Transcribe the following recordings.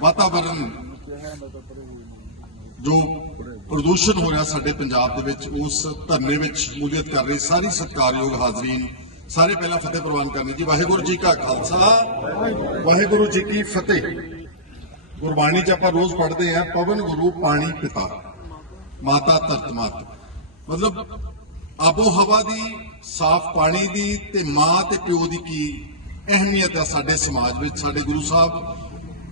ਵਾਤਾਵਰਣ ਜੋ ਪ੍ਰਦੂਸ਼ਣ ਹੋ ਰਿਹਾ ਸਾਡੇ ਪੰਜਾਬ ਦੇ ਵਿੱਚ, ਉਸ ਧਰਨੇ ਵਿੱਚ ਸ਼ਮੂਲੀਅਤ ਕਰ ਰਹੇ ਸਾਰੀ ਸਤਿਕਾਰਯੋਗ ਹਾਜ਼ਰੀਨ। ਸਾਰੇ ਪਹਿਲਾਂ ਫਤਿਹ ਪ੍ਰਵਾਨ ਕਰਨੀ ਜੀ। ਵਾਹਿਗੁਰੂ ਜੀ ਕਾ ਖਾਲਸਾ, ਵਾਹਿਗੁਰੂ ਜੀ ਕੀ ਫਤਿਹ। ਗੁਰਬਾਣੀ 'ਚ ਆਪਾਂ ਰੋਜ਼ ਪੜ੍ਹਦੇ ਆ ਪਵਨ ਗੁਰੂ ਪਾਣੀ ਪਿਤਾ, ਮਾਤਾ ਧਰਤ ਮਾਤ। ਮਤਲਬ ਆਬੋ ਹਵਾ ਦੀ, ਸਾਫ਼ ਪਾਣੀ ਦੀ ਤੇ ਮਾਂ ਤੇ ਪਿਓ ਦੀ ਕੀ ਅਹਿਮੀਅਤ ਹੈ ਸਾਡੇ ਸਮਾਜ ਵਿੱਚ, ਸਾਡੇ ਗੁਰੂ ਸਾਹਿਬ।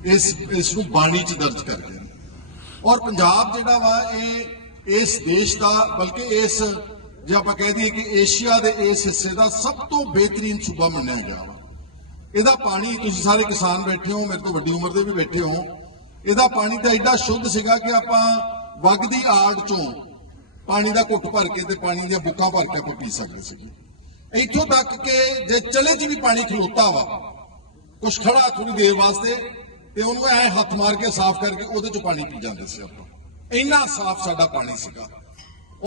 ਇਸ ਇਸ ਨੂੰ ਬਾਣੀ 'ਚ ਦਰਜ ਕਰਦੇ ਨੇ। ਔਰ ਪੰਜਾਬ ਜਿਹੜਾ ਵਾ, ਇਹ, ਇਸ ਦੇਸ਼ ਦਾ, ਬਲਕਿ ਇਸ, ਜੇ ਆਪਾਂ ਕਹਿ ਦਈਏ ਕਿ ਏਸ਼ੀਆ ਦੇ ਇਸ ਹਿੱਸੇ ਦਾ ਸਭ ਤੋਂ ਬਿਹਤਰੀਨ ਸੂਬਾ ਮੰਨਿਆ ਗਿਆ ਵਾ। ਇਹਦਾ ਪਾਣੀ, ਤੁਸੀਂ ਸਾਰੇ ਕਿਸਾਨ ਬੈਠੇ ਹੋ, ਮੇਰੇ ਤੋਂ ਵੱਡੀ ਉਮਰ ਦੇ ਵੀ ਬੈਠੇ ਹੋ। ਇਹਦਾ ਪਾਣੀ ਤਾਂ ਐਡਾ ਸ਼ੁੱਧ ਸੀਗਾ ਕਿ ਆਪਾਂ ਵਗਦੀ ਆਗ ਚੋਂ ਪਾਣੀ ਦਾ ਘੁੱਟ ਭਰ ਕੇ ਤੇ ਪਾਣੀ ਦੀਆਂ ਬੁੱਕਾਂ ਭਰ ਕੇ ਆਪਾਂ ਪੀ ਸਕਦੇ ਸੀਗੇ। ਇੱਥੋਂ ਤੱਕ ਕਿ ਜੇ ਚਲੇ 'ਚ ਵੀ ਪਾਣੀ ਖਲੋਤਾ ਵਾ, ਕੁਛ ਖੜਾ ਥੋੜੀ ਦੇਰ ਵਾਸਤੇ ਤੇ ਉਹਨੂੰ ਐ ਹੱਥ ਮਾਰ ਕੇ ਸਾਫ਼ ਕਰਕੇ ਉਹਦੇ 'ਚੋਂ ਪਾਣੀ ਪੀ ਜਾਂਦੇ ਸੀ ਆਪਾਂ। ਇੰਨਾ ਸਾਫ਼ ਸਾਡਾ ਪਾਣੀ ਸੀਗਾ।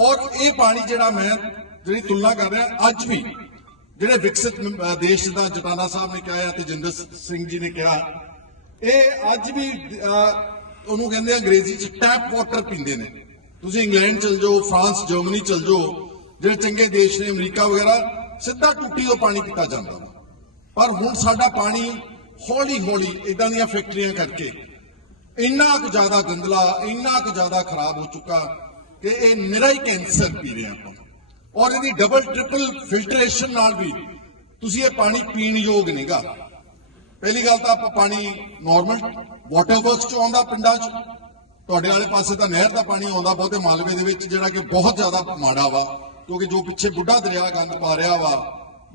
ਔਰ ਇਹ ਪਾਣੀ ਜਿਹੜਾ ਮੈਂ ਜਿਹੜੀ ਤੁਲਨਾ ਕਰ ਰਿਹਾ, ਅੱਜ ਵੀ ਜਿਹੜੇ ਵਿਕਸਿਤ ਦੇਸ਼ ਦਾ ਜਟਾਣਾ ਸਾਹਿਬ ਨੇ ਕਿਹਾ ਤੇ ਜਿੰਦਰ ਸਿੰਘ ਜੀ ਨੇ ਕਿਹਾ, ਇਹ ਅੱਜ ਵੀ ਉਹਨੂੰ ਕਹਿੰਦੇ ਅੰਗਰੇਜ਼ੀ ਚ ਟੈਪ ਵਾਟਰ ਪੀਂਦੇ ਨੇ। ਤੁਸੀਂ ਇੰਗਲੈਂਡ ਚਲ ਜਾਓ, ਫਰਾਂਸ, ਜਰਮਨੀ ਚਲ ਜਾਓ, ਜਿਹੜੇ ਚੰਗੇ ਦੇਸ਼ ਨੇ, ਅਮਰੀਕਾ ਵਗੈਰਾ, ਸਿੱਧਾ ਟੁੱਟੀ ਤੋਂ ਪਾਣੀ ਪੀਤਾ ਜਾਂਦਾ ਪਰ ਹੁਣ ਸਾਡਾ ਪਾਣੀ ਹੌਲੀ ਹੌਲੀ ਇਦਾਂ ਦੀਆਂ ਫੈਕਟਰੀਆਂ ਕਰਕੇ ਇੰਨਾ ਕੁ ਜ਼ਿਆਦਾ ਗੰਦਲਾ, ਇੰਨਾ ਕੁ ਜ਼ਿਆਦਾ ਖਰਾਬ ਹੋ ਚੁੱਕਾ ਕਿ ਇਹ ਨਿਰਾ ਹੀ ਕੈਂਸਰ ਪੀ ਰਹੇ ਆਪਾਂ। ਔਰ ਇਹਦੀ ਡਬਲ ਟ੍ਰਿਪਲ ਫਿਲਟਰੇਸ਼ਨ ਨਾਲ ਵੀ ਤੁਸੀਂ ਇਹ ਪਾਣੀ ਪੀਣ ਯੋਗ ਨਹੀਂਗਾ। ਪਹਿਲੀ ਗੱਲ ਤਾਂ ਆਪਾਂ ਪਾਣੀ ਨਾਰਮਲ ਵਾਟਰ ਵਰਕਸ ਚੋਂ ਆਉਂਦਾ ਪਿੰਡਾਂ 'ਚ। ਤੁਹਾਡੇ ਵਾਲੇ ਪਾਸੇ ਤਾਂ ਨਹਿਰ ਦਾ ਪਾਣੀ ਆਉਂਦਾ ਬਹੁਤੇ ਮਾਲਵੇ ਦੇ ਵਿੱਚ, ਜਿਹੜਾ ਕਿ ਬਹੁਤ ਜ਼ਿਆਦਾ ਮਾੜਾ ਵਾ, ਕਿਉਂਕਿ ਜੋ ਪਿੱਛੇ ਬੁੱਢਾ ਦਰਿਆ ਗੰਦ ਪਾ ਰਿਹਾ ਵਾ,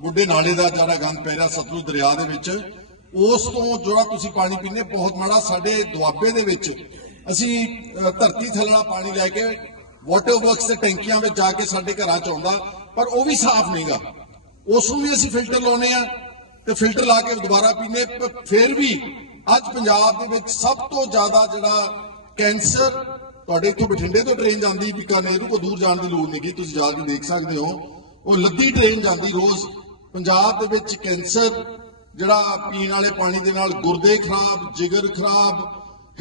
ਬੁੱਢੇ ਨਾਲੇ ਦਾ ਜਿਹੜਾ ਗੰਦ ਪੈ ਰਿਹਾ ਸਤਲੁਜ ਦਰਿਆ ਦੇ ਵਿੱਚ ਉਸ ਤੋਂ ਜਿਹੜਾ ਤੁਸੀਂ ਪਾਣੀ ਪੀਂਦੇ, ਬਹੁਤ ਮਾੜਾ ਸਾਡੇ ਦੁਆਬੇ ਦੇ ਵਿੱਚ। ਅਸੀਂ ਧਰਤੀ ਥੱਲੜਾ ਪਾਣੀ ਲੈ ਕੇ ਵਾਟਰ ਵਰਕਸ ਦੇ ਟੈਂਕੀਆਂ ਵਿੱਚ ਜਾ ਕੇ ਸਾਡੇ ਘਰਾਂ 'ਚ ਆਉਂਦਾ, ਪਰ ਉਹ ਵੀ ਸਾਫ਼ ਨਹੀਂਗਾ ਉਸ ਨੂੰ ਵੀ ਅਸੀਂ ਫਿਲਟਰ ਲਾਉਨੇ ਆ ਤੇ ਫਿਲਟਰ ਲਾ ਕੇ ਦੁਬਾਰਾ ਪੀਨੇ ਫਿਰ ਵੀ ਅੱਜ ਪੰਜਾਬ ਦੇ ਵਿੱਚ ਸਭ ਤੋਂ ਜ਼ਿਆਦਾ ਜਿਹੜਾ ਕੈਂਸਰ, ਤੁਹਾਡੇ ਇੱਥੋਂ ਬਠਿੰਡੇ ਤੋਂ ਟ੍ਰੇਨ ਜਾਂਦੀ, ਬੀਕਾਨੇਰ ਨੂੰ ਕੋਈ ਦੂਰ ਜਾਣ ਦੀ ਲੋੜ ਨਹੀਂ ਤੁਸੀਂ ਜਾ ਕੇ ਦੇਖ ਸਕਦੇ ਹੋ। ਉਹ ਲੱਦੀ ਟ੍ਰੇਨ ਜਾਂਦੀ ਰੋਜ਼। ਪੰਜਾਬ ਦੇ ਵਿੱਚ ਕੈਂਸਰ ਜਿਹੜਾ ਪੀਣ ਵਾਲੇ ਪਾਣੀ ਦੇ ਨਾਲ ਗੁਰਦੇ ਖਰਾਬ, ਜਿਗਰ ਖਰਾਬ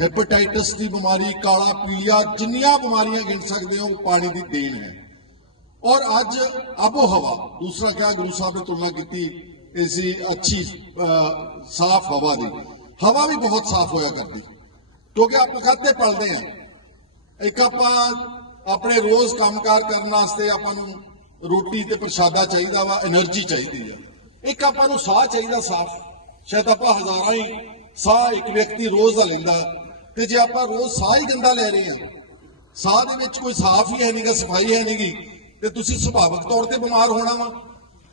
ਹੈਪੇਟਾਈਟਸ ਦੀ ਬਿਮਾਰੀ, ਕਾਲਾ ਪੀਲੀਆ, ਜਿੰਨੀਆਂ ਬਿਮਾਰੀਆਂ ਗਿਣ ਸਕਦੇ ਹੋ ਪਾਣੀ ਦੀ ਦੇਣ ਹੈ। ਔਰ ਅੱਜ ਆਬੋ ਹਵਾ ਦੂਸਰਾ ਕਿਹਾ ਗੁਰੂ ਸਾਹਿਬ ਨੇ ਤੁਲਨਾ ਕੀਤੀ ਇਸੀ ਅੱਛੀ ਸਾਫ਼ ਹਵਾ ਦੀ। ਹਵਾ ਵੀ ਬਹੁਤ ਸਾਫ਼ ਹੋਇਆ ਕਰਦੀ। ਕਿਉਂਕਿ ਆਪਾਂ ਖਾਤੇ ਪਲਦੇ ਆ ਇੱਕ ਆਪਾਂ ਆਪਣੇ ਰੋਜ਼ ਕੰਮਕਾਰ ਕਰਨ ਵਾਸਤੇ ਆਪਾਂ ਨੂੰ ਰੋਟੀ ਤੇ ਪ੍ਰਸ਼ਾਦਾ ਚਾਹੀਦਾ ਵਾ એનર્ਜੀ ਚਾਹੀਦੀ ਆ। ਇੱਕ ਆਪਾਂ ਨੂੰ ਸਾਹ ਚਾਹੀਦਾ ਸਾਫ਼ ਸ਼ਾਇਦ ਆਪਾਂ ਹਜ਼ਾਰਾਂ ਹੀ ਸਾਹ ਇੱਕ ਵਿਅਕਤੀ ਰੋਜ਼ ਦਾ ਲੈਂਦਾ। ਤੇ ਜੇ ਆਪਾਂ ਰੋਜ਼ ਸਾਹ ਹੀ ਗੰਦਾ ਲੈ ਰਹੇ ਆ ਸਾਹ ਦੇ ਵਿੱਚ ਕੋਈ ਸਾਫ਼ ਹੀ ਹੈ ਨਹੀਂਗਾ ਸਫ਼ਾਈ ਹੈ ਨਹੀਂਗੀ ਤੇ ਤੁਸੀਂ ਸੁਭਾਵਿਕ ਤੌਰ ਤੇ ਬਿਮਾਰ ਹੋਣਾ ਵਾ।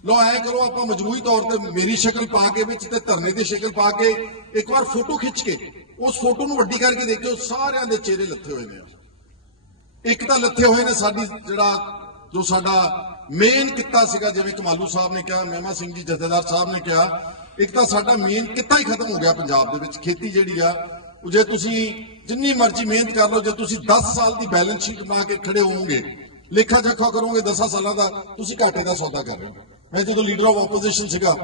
ਲੋ ਐ ਕਰੋ, ਆਪਾਂ ਮਜਬੂਰੀ ਤੌਰ ਤੇ ਮੇਰੀ ਸ਼ਕਲ ਪਾ ਕੇ ਵਿੱਚ ਤੇ ਧਰਨੇ ਦੀ ਸ਼ਕਲ ਪਾ ਕੇ ਇੱਕ ਵਾਰ ਫੋਟੋ ਖਿੱਚ ਕੇ ਉਸ ਫੋਟੋ ਨੂੰ ਵੱਡੀ ਕਰਕੇ ਦੇਖਿਓ, ਸਾਰਿਆਂ ਦੇ ਚਿਹਰੇ ਲੱਥੇ ਹੋਏ ਨੇ। ਇੱਕ ਤਾਂ ਲੱਥੇ ਹੋਏ ਨੇ ਸਾਡੀ ਜਿਹੜਾ, ਜੋ ਸਾਡਾ ਮੇਨ ਕਿੱਤਾ ਸੀਗਾ, ਜਿਵੇਂ ਕਮਾਲੂ ਸਾਹਿਬ ਨੇ ਕਿਹਾ, ਮਹਿਮਾ ਸਿੰਘ ਜੀ, ਜਥੇਦਾਰ ਸਾਹਿਬ ਨੇ ਕਿਹਾ, ਇੱਕ ਤਾਂ ਸਾਡਾ ਮੇਨ ਕਿੱਤਾ ਹੀ ਖਤਮ ਹੋ ਗਿਆ ਪੰਜਾਬ ਦੇ ਵਿੱਚ, ਖੇਤੀ ਜਿਹੜੀ ਆ, ਉਹ ਜੇ ਤੁਸੀਂ ਜਿੰਨੀ ਮਰਜ਼ੀ ਮਿਹਨਤ ਕਰ ਲਓ, ਜੇ ਤੁਸੀਂ 10 ਸਾਲ ਦੀ ਬੈਲੈਂਸ ਸ਼ੀਟ ਬਣਾ ਕੇ ਖੜੇ ਹੋਵੋਗੇ, ਲੇਖਾ ਜੋਖਾ ਕਰੋਗੇ 10 ਸਾਲਾਂ ਦਾ, ਤੁਸੀਂ ਘਾਟੇ ਦਾ ਸੌਦਾ ਕਰ ਰਹੇ ਹੋ। ਮੈਂ ਜਦੋਂ ਲੀਡਰ ਆਫ ਆਪੋਜੀਸ਼ਨ ਸੀਗਾ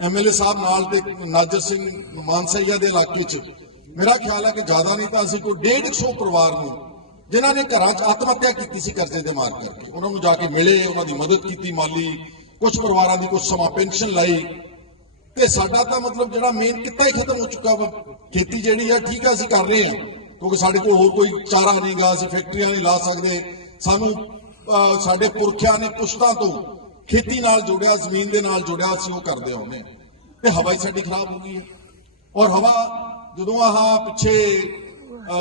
ਐਮਐਲਏ ਸਾਹਿਬ ਨਾਲ ਤੇ ਨਾਜਰ ਸਿੰਘ ਮਾਨਸਈਆ ਦੇ ਇਲਾਕੇ 'ਚ, ਮੇਰਾ ਖਿਆਲ ਹੈ ਕਿ ਜ਼ਿਆਦਾ ਨਹੀਂ ਤਾਂ ਅਸੀਂ ਕੋਈ 150 ਪਰਿਵਾਰ ਨੂੰ ਜਿਨ੍ਹਾਂ ਨੇ ਘਰਾਂ 'ਚ ਆਤਮ ਹੱਤਿਆ ਕੀਤੀ ਸੀ ਕਰਜ਼ੇ ਦੇ ਮਾਰ ਕਰਕੇ ਉਹਨਾਂ ਨੂੰ ਜਾ ਕੇ ਮਿਲੇ, ਉਹਨਾਂ ਦੀ ਮਦਦ ਕੀਤੀ ਮਾਲੀ ਕੁਝ ਪਰਿਵਾਰਾਂ ਦੀ ਕੁਝ ਸਮਾਂ ਪੈਨਸ਼ਨ ਲਾਈ। ਤੇ ਸਾਡਾ ਤਾਂ ਮਤਲਬ ਜਿਹੜਾ ਮੇਨ ਕਿੱਤਾ ਹੀ ਖਤਮ ਹੋ ਚੁੱਕਾ ਵਾ। ਖੇਤੀ ਜਿਹੜੀ ਆ, ਠੀਕ ਆ, ਅਸੀਂ ਕਰ ਰਹੇ ਹਾਂ ਕਿਉਂਕਿ ਸਾਡੇ ਕੋਲ ਹੋਰ ਕੋਈ ਚਾਰਾ ਨਹੀਂਗਾ ਅਸੀਂ ਫੈਕਟਰੀਆਂ ਨਹੀਂ ਲਾ ਸਕਦੇ। ਸਾਨੂੰ ਸਾਡੇ ਪੁਰਖਿਆਂ ਨੇ ਪੁਸ਼ਤਾਂ ਤੋਂ ਖੇਤੀ ਨਾਲ ਜੁੜਿਆ, ਜ਼ਮੀਨ ਦੇ ਨਾਲ ਜੁੜਿਆ, ਅਸੀਂ ਉਹ ਕਰਦੇ ਆਉਂਦੇ ਹਾਂ ਤੇ ਹਵਾ ਹੀ ਸਾਡੀ ਖਰਾਬ ਹੋ ਗਈ ਹੈ ਔਰ ਹਵਾ, ਜਦੋਂ ਆਹ ਪਿੱਛੇ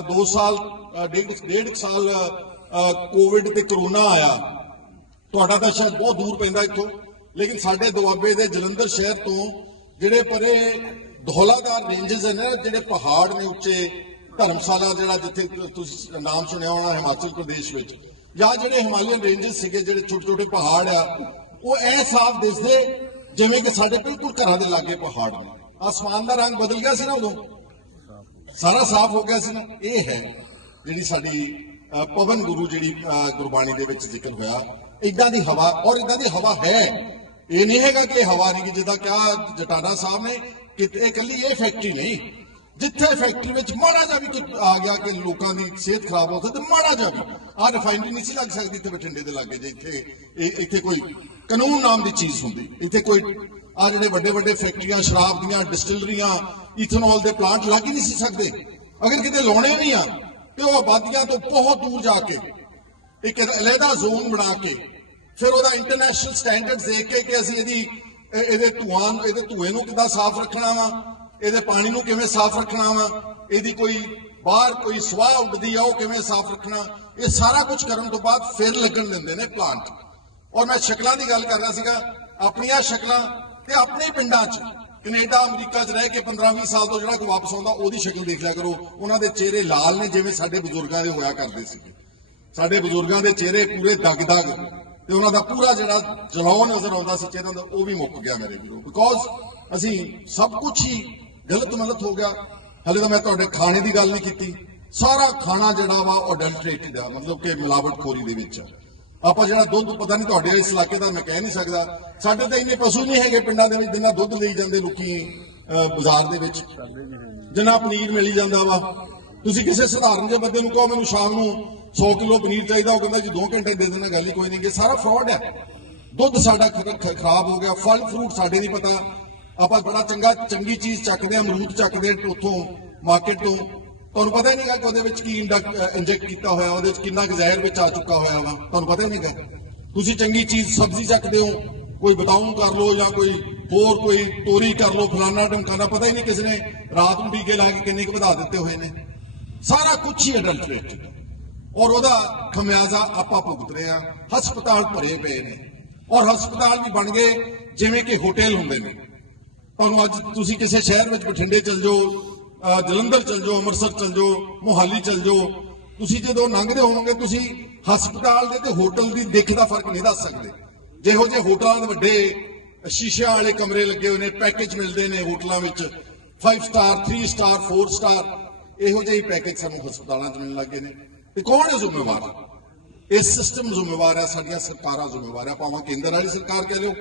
2 ਸਾਲ ਡੇਢ ਡੇਢ ਕੁ ਸਾਲ ਕੋਵਿਡ ਤੇ ਕਰੋਨਾ ਆਇਆ। ਤੁਹਾਡਾ ਤਾਂ ਸ਼ਾਇਦ ਬਹੁਤ ਦੂਰ ਪੈਂਦਾ ਇੱਥੋਂ। ਲੇਕਿਨ ਸਾਡੇ ਦੁਆਬੇ ਦੇ ਜਲੰਧਰ ਸ਼ਹਿਰ ਤੋਂ ਜਿਹੜੇ ਪਰੇ ਧੌਲਾਦਾਰ ਰੇਂਜਸ ਨੇ ਨਾ, ਜਿਹੜੇ ਪਹਾੜ ਨੇ ਉੱਚੇ ਧਰਮਸ਼ਾਲਾ ਜਿਹੜਾ ਜਿੱਥੇ ਤੁਸੀਂ ਨਾਮ ਸੁਣਿਆ ਹੋਣਾ ਹਿਮਾਚਲ ਪ੍ਰਦੇਸ਼ ਵਿੱਚ ਜਾਂ ਜਿਹੜੇ ਹਿਮਾਲਯਨ ਰੇਂਜਸ ਸੀਗੇ ਜਿਹੜੇ ਛੋਟੇ ਛੋਟੇ ਪਹਾੜ ਆ ਉਹ ਐ ਸਾਫ਼ ਦਿਸਦੇ ਜਿਵੇਂ ਕਿ ਸਾਡੇ ਬਿਲਕੁਲ ਘਰਾਂ ਦੇ ਲਾਗੇ ਪਹਾੜ ਨੇ। ਆਸਮਾਨ ਦਾ ਰੰਗ ਬਦਲ ਗਿਆ ਸੀ ਨਾ ਉਦੋਂ। ਸਾਰਾ ਸਾਫ਼ ਹੋ ਗਿਆ ਸੀ ਨਾ। ਇਹ ਹੈ। ਜਿਹੜੀ ਸਾਡੀ ਅਹ, ਪਵਨ ਗੁਰੂ ਜਿਹੜੀ ਗੁਰਬਾਣੀ ਦੇ ਵਿੱਚ ਜ਼ਿਕਰ ਹੋਇਆ ਇਦਾਂ ਦੀ ਹਵਾ ਔਰ ਇਦਾਂ ਦੀ ਹਵਾ ਹੈ। ਇਹ ਨਹੀਂ ਹੈਗਾ ਕਿ ਇਹ ਹਵਾ ਨਹੀਂ ਜਿੱਦਾਂ ਕਿਹਾ ਜਟਾਣਾ ਸਾਹਿਬ ਨੇ ਕਿ ਇਹ ਇਕੱਲੀ ਇਹ ਫੈਕਟਰੀ ਨਹੀਂ। ਜਿੱਥੇ ਫੈਕਟਰੀ ਵਿੱਚ ਮਾੜਾ ਜਿਹਾ ਵੀ ਕੁਝ ਆ ਗਿਆ ਕਿ ਲੋਕਾਂ ਦੀ ਸਿਹਤ ਖਰਾਬ ਹੋ ਸਕਦੀ ਮਾੜਾ ਜਿਹਾ ਵੀ। ਆਹ ਰਿਫਾਈਨਰੀ ਨਹੀਂ ਸੀ ਲੱਗ ਸਕਦੀ ਇੱਥੇ ਬਠਿੰਡੇ ਦੇ ਲਾਗੇ ਜੇ ਇੱਥੇ ਇਹ- ਇੱਥੇ ਕੋਈ ਕਾਨੂੰਨ ਨਾਮ ਦੀ ਚੀਜ਼ ਹੁੰਦੀ। ਇੱਥੇ ਕੋਈ ਆ ਜਿਹੜੇ ਵੱਡੇ ਵੱਡੇ ਫੈਕਟਰੀਆਂ ਸ਼ਰਾਬ ਦੀਆਂ ਡਿਸਟਿਲਰੀਆਂ ਇਥਨੋਲ ਦੇ ਪਲਾਂਟ ਲੱਗ ਹੀ ਨਹੀਂ ਸੀ ਸਕਦੇ। ਅਗਰ ਕਿਤੇ ਲਾਉਣੇ ਵੀ ਆ ਤੇ ਉਹ ਆਬਾਦੀਆਂ ਤੋਂ ਬਹੁਤ ਦੂਰ ਜਾ ਕੇ, ਇੱਕ ਅਲੱਗਾ ਜ਼ੋਨ ਬਣਾ ਕੇ, ਫਿਰ ਉਹਦਾ ਇੰਟਰਨੈਸ਼ਨਲ ਸਟੈਂਡਰਡਸ ਦੇਖ ਕੇ ਕਿ ਅਸੀਂ ਇਹਦੀ ਇਹਦੇ ਧੂਆਂ ਇਹਦੇ ਧੂਏ ਨੂੰ ਕਿੱਦਾਂ ਸਾਫ਼ ਰੱਖਣਾ ਵਾ, ਇਹਦੇ ਪਾਣੀ ਨੂੰ ਕਿਵੇਂ ਸਾਫ਼ ਰੱਖਣਾ ਵਾ, ਇਹਦੀ ਕੋਈ ਬਾਹਰ ਕੋਈ ਸਵਾਹ ਉੱਡਦੀ ਆ, ਉਹ ਕਿਵੇਂ ਸਾਫ਼ ਰੱਖਣਾ, ਇਹ ਸਾਰਾ ਕੁਝ ਕਰਨ ਤੋਂ ਬਾਅਦ ਫਿਰ ਲੱਗਣ ਦਿੰਦੇ ਨੇ ਪਲਾਂਟ ਔਰ ਮੈਂ ਸ਼ਕਲਾਂ ਦੀ ਗੱਲ ਕਰ ਰਿਹਾ ਸੀਗਾ, ਆਪਣੀਆਂ ਸ਼ਕਲਾਂ ਤੇ ਆਪਣੇ ਪਿੰਡਾਂ 'ਚ। ਕੈਨੇਡਾ, ਅਮਰੀਕਾ 'ਚ ਰਹਿ ਕੇ 15-20 ਸਾਲ ਤੋਂ ਜਿਹੜਾ ਕੋਈ ਵਾਪਸ ਆਉਂਦਾ, ਉਹਦੀ ਸ਼ਕਲ ਦੇਖ ਲਿਆ ਕਰੋ। ਉਹਨਾਂ ਦੇ ਚਿਹਰੇ ਲਾਲ ਨੇ, ਜਿਵੇਂ ਸਾਡੇ ਬਜ਼ੁਰਗਾਂ ਦੇ ਹੋਇਆ ਕਰਦੇ ਸੀ ਸਾਡੇ ਬਜ਼ੁਰਗਾਂ ਦੇ ਚਿਹਰੇ ਪੂਰੇ ਦਗ-ਦਗ ਤੇ ਉਹਨਾਂ ਦਾ ਪੂਰਾ ਜਿਹੜਾ ਜਲਾਉ ਨਜ਼ਰ ਆਉਂਦਾ ਸੀ ਚਿਹਰਿਆਂ ਦਾ ਉਹ ਵੀ ਮੁੱਕ ਗਿਆ ਮੇਰੇ ਵੀਰੋ। ਬਿਕੋਜ਼ ਅਸੀਂ ਸਭ ਕੁਝ ਹੀ ਗਲਤ ਮਲਤ ਹੋ ਗਿਆ। ਹਲੇ ਤਾਂ ਮੈਂ ਤੁਹਾਡੇ ਖਾਣੇ ਦੀ ਗੱਲ ਨਹੀਂ ਕੀਤੀ। ਸਾਰਾ ਖਾਣਾ ਜਿਹੜਾ ਵਾ, ਉਹ ਅਡਲਟਰੇਟਡ ਆ ਮਤਲਬ ਕਿ ਮਿਲਾਵਟਖੋਰੀ ਦੇ ਵਿੱਚ ਆ। ਆਪਾਂ ਜਿਹੜਾ ਦੁੱਧ, ਪਤਾ ਨਹੀਂ ਤੁਹਾਡੇ ਇਸ ਇਲਾਕੇ ਦਾ ਮੈਂ ਕਹਿ ਨਹੀਂ ਸਕਦਾ। ਸਾਡੇ ਤਾਂ ਇੰਨੇ ਪਸ਼ੂ ਨਹੀਂ ਹੈਗੇ ਪਿੰਡਾਂ ਦੇ ਵਿੱਚ ਜਿੰਨਾ ਦੁੱਧ ਲਈ ਜਾਂਦੇ ਲੋਕੀ ਬਾਜ਼ਾਰ ਦੇ ਵਿੱਚ। ਜਿੰਨਾ ਪਨੀਰ ਮਿਲੀ ਜਾਂਦਾ ਵਾ। ਤੁਸੀਂ ਕਿਸੇ ਸਧਾਰਨ ਜਿਹੇ ਬੰਦੇ ਨੂੰ ਕਹੋ, ਮੈਨੂੰ ਸ਼ਾਮ ਨੂੰ 100 ਕਿਲੋ ਪਨੀਰ ਚਾਹੀਦਾ, ਉਹ ਕਹਿੰਦਾ ਜੀ 2 ਘੰਟੇ ਦੇ ਦੇਣਾ ਗੱਲ ਹੀ ਕੋਈ ਨਹੀਂ। ਕਿ ਸਾਰਾ ਫਰਾਡ ਹੈ। ਦੁੱਧ ਸਾਡਾ ਖਰਾਬ ਹੋ ਗਿਆ। ਫਲ ਫਰੂਟ ਸਾਡੇ ਨਹੀਂ ਪਤਾ। ਆਪਾਂ ਬੜਾ ਚੰਗਾ, ਚੰਗੀ ਚੀਜ਼ ਚੱਕਦੇ ਆ ਅਮਰੂਦ ਚੱਕਦੇ ਆ ਉੱਥੋਂ ਮਾਰਕੀਟ ਤੋਂ। ਤੁਹਾਨੂੰ ਪਤਾ ਹੀ ਨਹੀਂਗਾ ਕਿ ਉਹਦੇ ਵਿੱਚ ਕੀ ਇੰਜੈਕਟ ਕੀਤਾ ਹੋਇਆ, ਉਹਦੇ ਵਿੱਚ ਕਿੰਨਾ ਕੁ ਜ਼ਹਿਰ ਵਿੱਚ ਆ ਚੁੱਕਾ ਹੋਇਆ ਵਾ। ਤੁਹਾਨੂੰ ਪਤਾ ਹੀ ਨਹੀਂਗਾ ਤੁਸੀਂ ਚੰਗੀ ਚੀਜ਼ ਸਬਜ਼ੀ ਚੱਕਦੇ ਹੋ, ਕੋਈ ਬਦਾਮ ਕਰ ਲਓ ਜਾਂ ਕੋਈ ਹੋਰ ਕੋਈ ਤੋਰੀ ਕਰ ਲਓ, ਫਲਾਨਾ ਢਮਕਾਨਾ, ਪਤਾ ਹੀ ਨਹੀਂ ਕਿਸ ਨੇ ਰਾਤ ਨੂੰ ਟੀਕੇ ਲਾ ਕੇ ਕਿੰਨੇ ਕੁ ਵਧਾ ਦਿੱਤੇ ਹੋਏ ਨੇ। ਸਾਰਾ ਕੁਝ ਹੀ ਅਡਲਟਰੇਟਡ ਔਰ ਉਹਦਾ ਖਮਿਆਜ਼ਾ ਆਪਾਂ ਭੁਗਤ ਰਹੇ ਆ ਹਸਪਤਾਲ ਭਰੇ ਪਏ ਨੇ। ਔਰ ਹਸਪਤਾਲ ਵੀ ਬਣ ਗਏ, ਜਿਵੇਂ ਕਿ ਹੋਟਲ ਹੁੰਦੇ ਨੇ। ਤੁਹਾਨੂੰ ਅੱਜ ਤੁਸੀਂ ਕਿਸੇ ਸ਼ਹਿਰ ਵਿੱਚ ਬਠਿੰਡੇ ਚਲ ਜਾਓ ਜਲੰਧਰ ਚਲ ਜਾਓ, ਅੰਮ੍ਰਿਤਸਰ ਚਲ ਜਾਓ, ਮੋਹਾਲੀ ਚਲ ਜਾਓ, ਤੁਸੀਂ ਜਦੋਂ ਲੰਘਦੇ ਹੋਵੋਗੇ, ਤੁਸੀਂ ਹਸਪਤਾਲ ਦੇ ਤੇ ਹੋਟਲ ਦੀ ਦਿੱਖ ਦਾ ਫ਼ਰਕ ਨਹੀਂ ਦੱਸ ਸਕਦੇ। ਜਿਹੋ ਜਿਹੇ ਹੋਟਲਾਂ ਦੇ ਵੱਡੇ ਸ਼ੀਸ਼ਿਆਂ ਵਾਲੇ ਕਮਰੇ ਲੱਗੇ ਹੋਏ ਨੇ ਪੈਕੇਜ ਮਿਲਦੇ ਨੇ ਹੋਟਲਾਂ ਵਿੱਚ 5 ਸਟਾਰ 3 ਸਟਾਰ 4 ਸਟਾਰ ਇਹੋ ਜਿਹੇ ਪੈਕੇਜ ਸਾਨੂੰ ਹਸਪਤਾਲਾਂ 'ਚ ਮਿਲਣ ਲੱਗੇ ਨੇ। ਤੇ ਕੌਣ ਹੈ ਜ਼ਿੰਮੇਵਾਰ? ਇਸ ਸਿਸਟਮ ਜ਼ਿੰਮੇਵਾਰ ਹੈ, ਸਾਡੀਆਂ ਸਰਕਾਰਾਂ ਜ਼ਿੰਮੇਵਾਰ ਹੈ। ਭਾਵੇਂ ਕੇਂਦਰ ਵਾਲੀ ਸਰਕਾਰ ਕਹਿ ਲਿਓ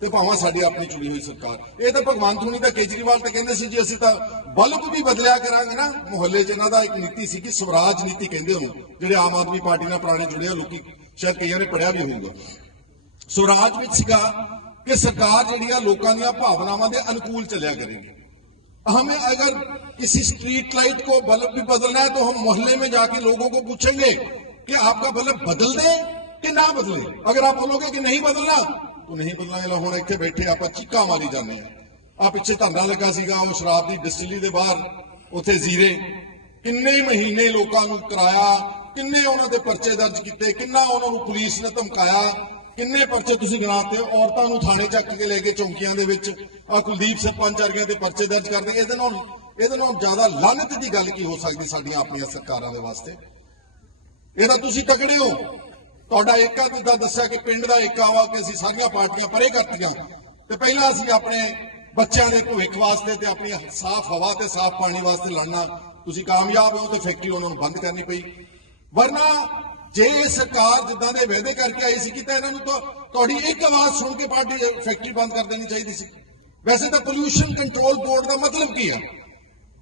ਤੇ ਭਾਵੇਂ ਸਾਡੀ ਆਪਣੀ ਚੁਣੀ ਹੋਈ ਸਰਕਾਰ। ਇਹ ਤਾਂ ਭਗਵੰਤ ਹੁਣੀ ਤਾਂ ਕੇਜਰੀਵਾਲ ਤਾਂ ਕਹਿੰਦੇ ਸੀ ਜੀ, ਅਸੀਂ ਤਾਂ ਬਲਬ ਵੀ ਬਦਲਿਆ ਕਰਾਂਗੇ ਨਾ ਮੁਹੱਲੇ 'ਚ ਇਹਨਾਂ ਦਾ ਇੱਕ ਨੀਤੀ ਸੀ ਕਿ ਸਵਰਾਜ ਨੀਤੀ ਕਹਿੰਦੇ ਉਹਨੂੰ ਜਿਹੜੇ ਆਮ ਆਦਮੀ ਪਾਰਟੀ ਨਾਲ ਪੁਰਾਣੇ ਜੁੜੇ ਆ ਲੋਕੀ ਸ਼ਾਇਦ ਕਈਆਂ ਨੇ ਪੜਿਆ ਵੀ ਹੋਊਗਾ ਸਵਰਾਜ ਵਿੱਚ ਸੀਗਾ ਕਿ ਸਰਕਾਰ ਜਿਹੜੀ ਆ ਲੋਕਾਂ ਦੀਆਂ ਭਾਵਨਾਵਾਂ ਦੇ ਅਨੁਕੂਲ ਚੱਲਿਆ ਕਰੇਗੀ हमें अगर किसी स्ट्रीट लाइट को बल्ब भी बदलना है तो हम मोहल्ले में जाके लोगों को पूछेंगे कि आपका बल्ब बदल दें कि ना बदले अगर आप बोलोगे कि नहीं बदलना तो नहीं बदलना ਇਹ ਲਓ ਹੁਣ ਇੱਥੇ ਬੈਠੇ ਆਪਾਂ ਚੀਕਾਂ ਮਾਰੀ ਜਾਂਦੇ ਆ ਪਿੱਛੇ ਧਰਨਾ ਲੱਗਾ ਸੀਗਾ, ਉਹ ਸ਼ਰਾਬ ਦੀ ਡਿਸਟਿਲੀ ਦੇ ਬਾਹਰ, ਉੱਥੇ ਜ਼ੀਰੇ। ਕਿੰਨੇ ਮਹੀਨੇ ਲੋਕਾਂ ਨੂੰ ਕਰਾਇਆ, ਕਿੰਨੇ ਉਹਨਾਂ ਦੇ ਪਰਚੇ ਦਰਜ ਕੀਤੇ, ਕਿੰਨਾ ਉਹਨਾਂ ਨੂੰ ਪੁਲਿਸ ਨੇ ਧਮਕਾਇਆ, ਕਿੰਨੇ ਪਰਚੇ ਤੁਸੀਂ ਗਿਣਾਤੇ ਔਰਤਾਂ ਨੂੰ ਥਾਣੇ ਚੱਕ ਕੇ ਲੈ ਕੇ ਚੌਂਕੀਆਂ ਦੇ ਵਿੱਚ ਆ ਕੁਲਦੀਪ ਸਰਪੰਚ ਵਰਗਿਆਂ ਦੇ ਪਰਚੇ ਦਰਜ ਕਰਦੇ, ਇਹਦੇ ਨਾਲ ਇਹਦੇ ਨਾਲ ਜ਼ਿਆਦਾ ਲਾਨਤ ਦੀ ਗੱਲ ਕੀ ਹੋ ਸਕਦੀ ਸਾਡੀਆਂ ਆਪਣੀਆਂ ਸਰਕਾਰਾਂ ਦੇ ਵਾਸਤੇ? ਇਹ ਤਾਂ ਤੁਸੀਂ ਤਕੜੇ ਹੋ। ਤੁਹਾਡਾ ਏਕਾ ਜਿੱਦਾਂ ਦੱਸਿਆ ਕਿ ਪਿੰਡ ਦਾ ਏਕਾ ਵਾ ਕਿ ਅਸੀਂ ਸਾਰੀਆਂ ਪਾਰਟੀਆਂ ਪਰੇ ਕਰਤੀਆਂ। ਤੇ ਪਹਿਲਾਂ ਅਸੀਂ ਆਪਣੇ ਬੱਚਿਆਂ ਦੇ ਭਵਿੱਖ ਵਾਸਤੇ ਤੇ ਆਪਣੀ ਸਾਫ਼ ਹਵਾ ਤੇ ਸਾਫ਼ ਪਾਣੀ ਵਾਸਤੇ ਲੜਨਾ, ਤੁਸੀਂ ਕਾਮਯਾਬ ਹੋ ਤੇ ਫੈਕਟਰੀ ਉਹਨਾਂ ਨੂੰ ਬੰਦ ਕਰਨੀ ਪਈ। ਵਰਨਾ ਜੇ ਇਹ ਸਰਕਾਰ ਜਿੱਦਾਂ ਦੇ ਵਾਅਦੇ ਕਰਕੇ ਆਈ ਸੀ ਕਿ ਤਾਂ ਇਹਨਾਂ ਨੂੰ ਤਾਂ ਤੁਹਾਡੀ ਇੱਕ ਆਵਾਜ਼ ਸੁਣ ਕੇ ਪਾਰਟੀ ਫੈਕਟਰੀ ਬੰਦ ਕਰ ਦੇਣੀ ਚਾਹੀਦੀ ਸੀ। ਵੈਸੇ ਤਾਂ ਪੋਲੂਸ਼ਨ ਕੰਟਰੋਲ ਬੋਰਡ ਦਾ ਮਤਲਬ ਕੀ ਹੈ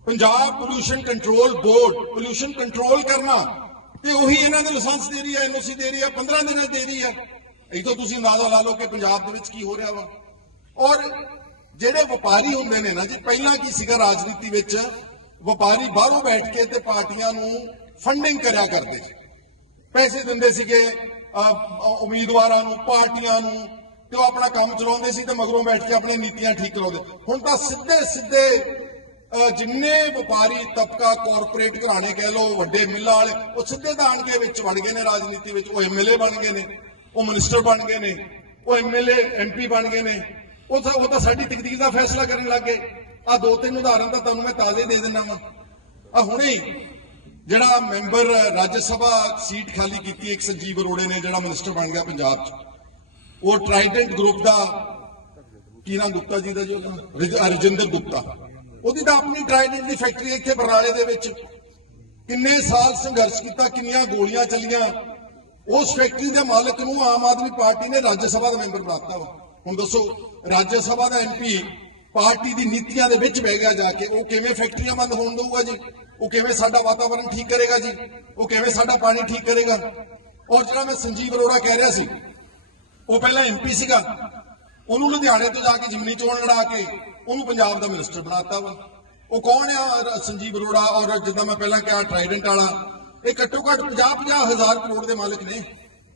Punjab pollution control board pollution control ਕਰਨਾ, ਤੇ ਉਹੀ ਇਹਨਾਂ ਦੇ ਲਾਇਸੈਂਸ ਦੇ ਰਹੀ ਹੈ, ਐਨਓਸੀ ਦੇ ਰਹੀ ਹੈ 15 ਦਿਨਾਂ 'ਚ ਦੇ ਰਹੀ ਹੈ। ਇਹ ਤੋਂ ਤੁਸੀਂ ਅੰਦਾਜ਼ਾ ਲਾ ਲਓ ਕਿ ਪੰਜਾਬ ਦੇ ਵਿੱਚ ਕੀ ਹੋ ਰਿਹਾ ਵਾ। ਔਰ ਜਿਹੜੇ ਵਪਾਰੀ ਹੁੰਦੇ ਨੇ ਨਾ ਜੀ, ਪਹਿਲਾਂ ਕੀ ਸੀਗਾ ਰਾਜਨੀਤੀ ਵਿੱਚ? ਵਪਾਰੀ ਬਾਹਰੋਂ ਬੈਠ ਕੇ ਤੇ ਪਾਰਟੀਆਂ ਨੂੰ ਫੰਡਿੰਗ ਕਰਿਆ ਕਰਦੇ ਸੀ। ਪੈਸੇ ਦਿੰਦੇ ਸੀਗੇ ਉਮੀਦਵਾਰਾਂ ਨੂੰ, ਪਾਰਟੀਆਂ ਨੂੰ, ਤੇ ਉਹ ਆਪਣਾ ਕੰਮ ਚਲਾਉਂਦੇ ਸੀ ਤੇ ਮਗਰੋਂ ਬੈਠ ਕੇ ਆਪਣੀਆਂ ਨੀਤੀਆਂ ਠੀਕ ਕਰਾਉਂਦੇ। ਹੁਣ ਤਾਂ ਸਿੱਧੇ ਸਿੱਧੇ ਜਿੰਨੇ ਵਪਾਰੀ ਤਬਕਾ ਕਾਰਪੋਰੇਟ ਘਰਾਣੇ ਕਹਿ ਲੋ ਵੱਡੇ ਮਿੱਲਾਂ ਵਾਲੇ, ਉਹ ਸਿੱਧੇ ਤਾਂ ਆਣ ਕੇ ਵਿੱਚ ਵੜ ਗਏ ਨੇ ਰਾਜਨੀਤੀ ਵਿੱਚ। ਉਹ ਐਮਐਲਏ ਬਣ ਗਏ ਨੇ, ਉਹ ਮਿਨਿਸਟਰ ਬਣ ਗਏ ਨੇ, ਉਹ ਐਮਐਲਏ ਐਮਪੀ ਬਣ ਗਏ ਨੇ। ਉਹ ਤਾਂ ਉਹ ਤਾਂ ਸਾਡੀ ਤਕਦੀਰ ਦਾ ਫੈਸਲਾ ਕਰਨ ਲੱਗ ਗਏ। ਆ ਦੋ ਤਿੰਨ ਉਦਾਹਰਨ ਤਾਂ ਤੁਹਾਨੂੰ ਮੈਂ ਤਾਜ਼ੇ ਦੇ ਦਿੰਦਾ ਵਾਂ। ਆ ਹੁਣੇ ਜਿਹੜਾ ਮੈਂਬਰ ਰਾਜ ਸਭਾ ਸੀਟ ਖਾਲੀ ਕੀਤੀ ਇੱਕ ਸੰਜੀਵ ਅਰੋੜੇ ਨੇ, ਜਿਹੜਾ ਮਿਨਿਸਟਰ ਬਣ ਗਿਆ ਪੰਜਾਬ 'ਚ। ਉਹ ਟ੍ਰਾਈਡੈਂਟ ਗਰੁੱਪ ਦਾ ਕੀ ਨਾਮ ਗੁਪਤਾ ਜੀ ਦਾ ਜੋ ਰਜਿੰਦਰ ਗੁਪਤਾ। ਉਹਦੀ ਤਾਂ ਆਪਣੀ ਟ੍ਰਾਈਡੈਂਟ ਦੀ ਫੈਕਟਰੀ ਇੱਥੇ ਬਰਨਾਲੇ ਦੇ ਵਿੱਚ। ਕਿੰਨੇ ਸਾਲ ਸੰਘਰਸ਼ ਕੀਤਾ, ਕਿੰਨੀਆਂ ਗੋਲੀਆਂ ਚੱਲੀਆਂ। ਉਸ ਫੈਕਟਰੀ ਦੇ ਮਾਲਕ ਨੂੰ ਆਮ ਆਦਮੀ ਪਾਰਟੀ ਨੇ ਰਾਜ ਸਭਾ ਦਾ ਮੈਂਬਰ ਬਣਾਤਾ ਵਾ। ਹੁਣ ਦੱਸੋ, ਰਾਜ ਸਭਾ ਦਾ ਐਮਪੀ ਪਾਰਟੀ ਦੀ ਨੀਤੀਆਂ ਦੇ ਵਿੱਚ ਬਹਿ ਗਿਆ ਜਾ ਕੇ, ਉਹ ਕਿਵੇਂ ਫੈਕਟਰੀਆਂ ਬੰਦ ਹੋਣ ਦਊਗਾ ਜੀ? ਉਹ ਕਿਵੇਂ ਸਾਡਾ ਵਾਤਾਵਰਣ ਠੀਕ ਕਰੇਗਾ ਜੀ? ਉਹ ਕਿਵੇਂ ਸਾਡਾ ਪਾਣੀ ਠੀਕ ਕਰੇਗਾ? ਔਰ ਜਿਹੜਾ ਮੈਂ ਸੰਜੀਵ ਅਰੋੜਾ ਕਹਿ ਰਿਹਾ ਸੀ, ਉਹ ਪਹਿਲਾਂ ਐਮਪੀ ਸੀਗਾ। ਉਹਨੂੰ ਲੁਧਿਆਣੇ ਤੋਂ ਜਾ ਕੇ ਜਿਮਨੀ ਚੋਣ ਲੜਾ ਕੇ, ਉਹਨੂੰ ਪੰਜਾਬ ਦਾ ਮਿਨਿਸਟਰ ਬਣਾਤਾ ਵਾ। ਉਹ ਕੌਣ ਆ ਸੰਜੀਵ ਅਰੋੜਾ? ਔਰ ਜਿੱਦਾਂ ਮੈਂ ਪਹਿਲਾਂ ਕਿਹਾ ਟ੍ਰਾਈਡੈਂਟ ਵਾਲਾ। ਇਹ ਘੱਟੋ ਘੱਟ 50 ਹਜ਼ਾਰ ਕਰੋੜ ਦੇ ਮਾਲਕ ਨੇ।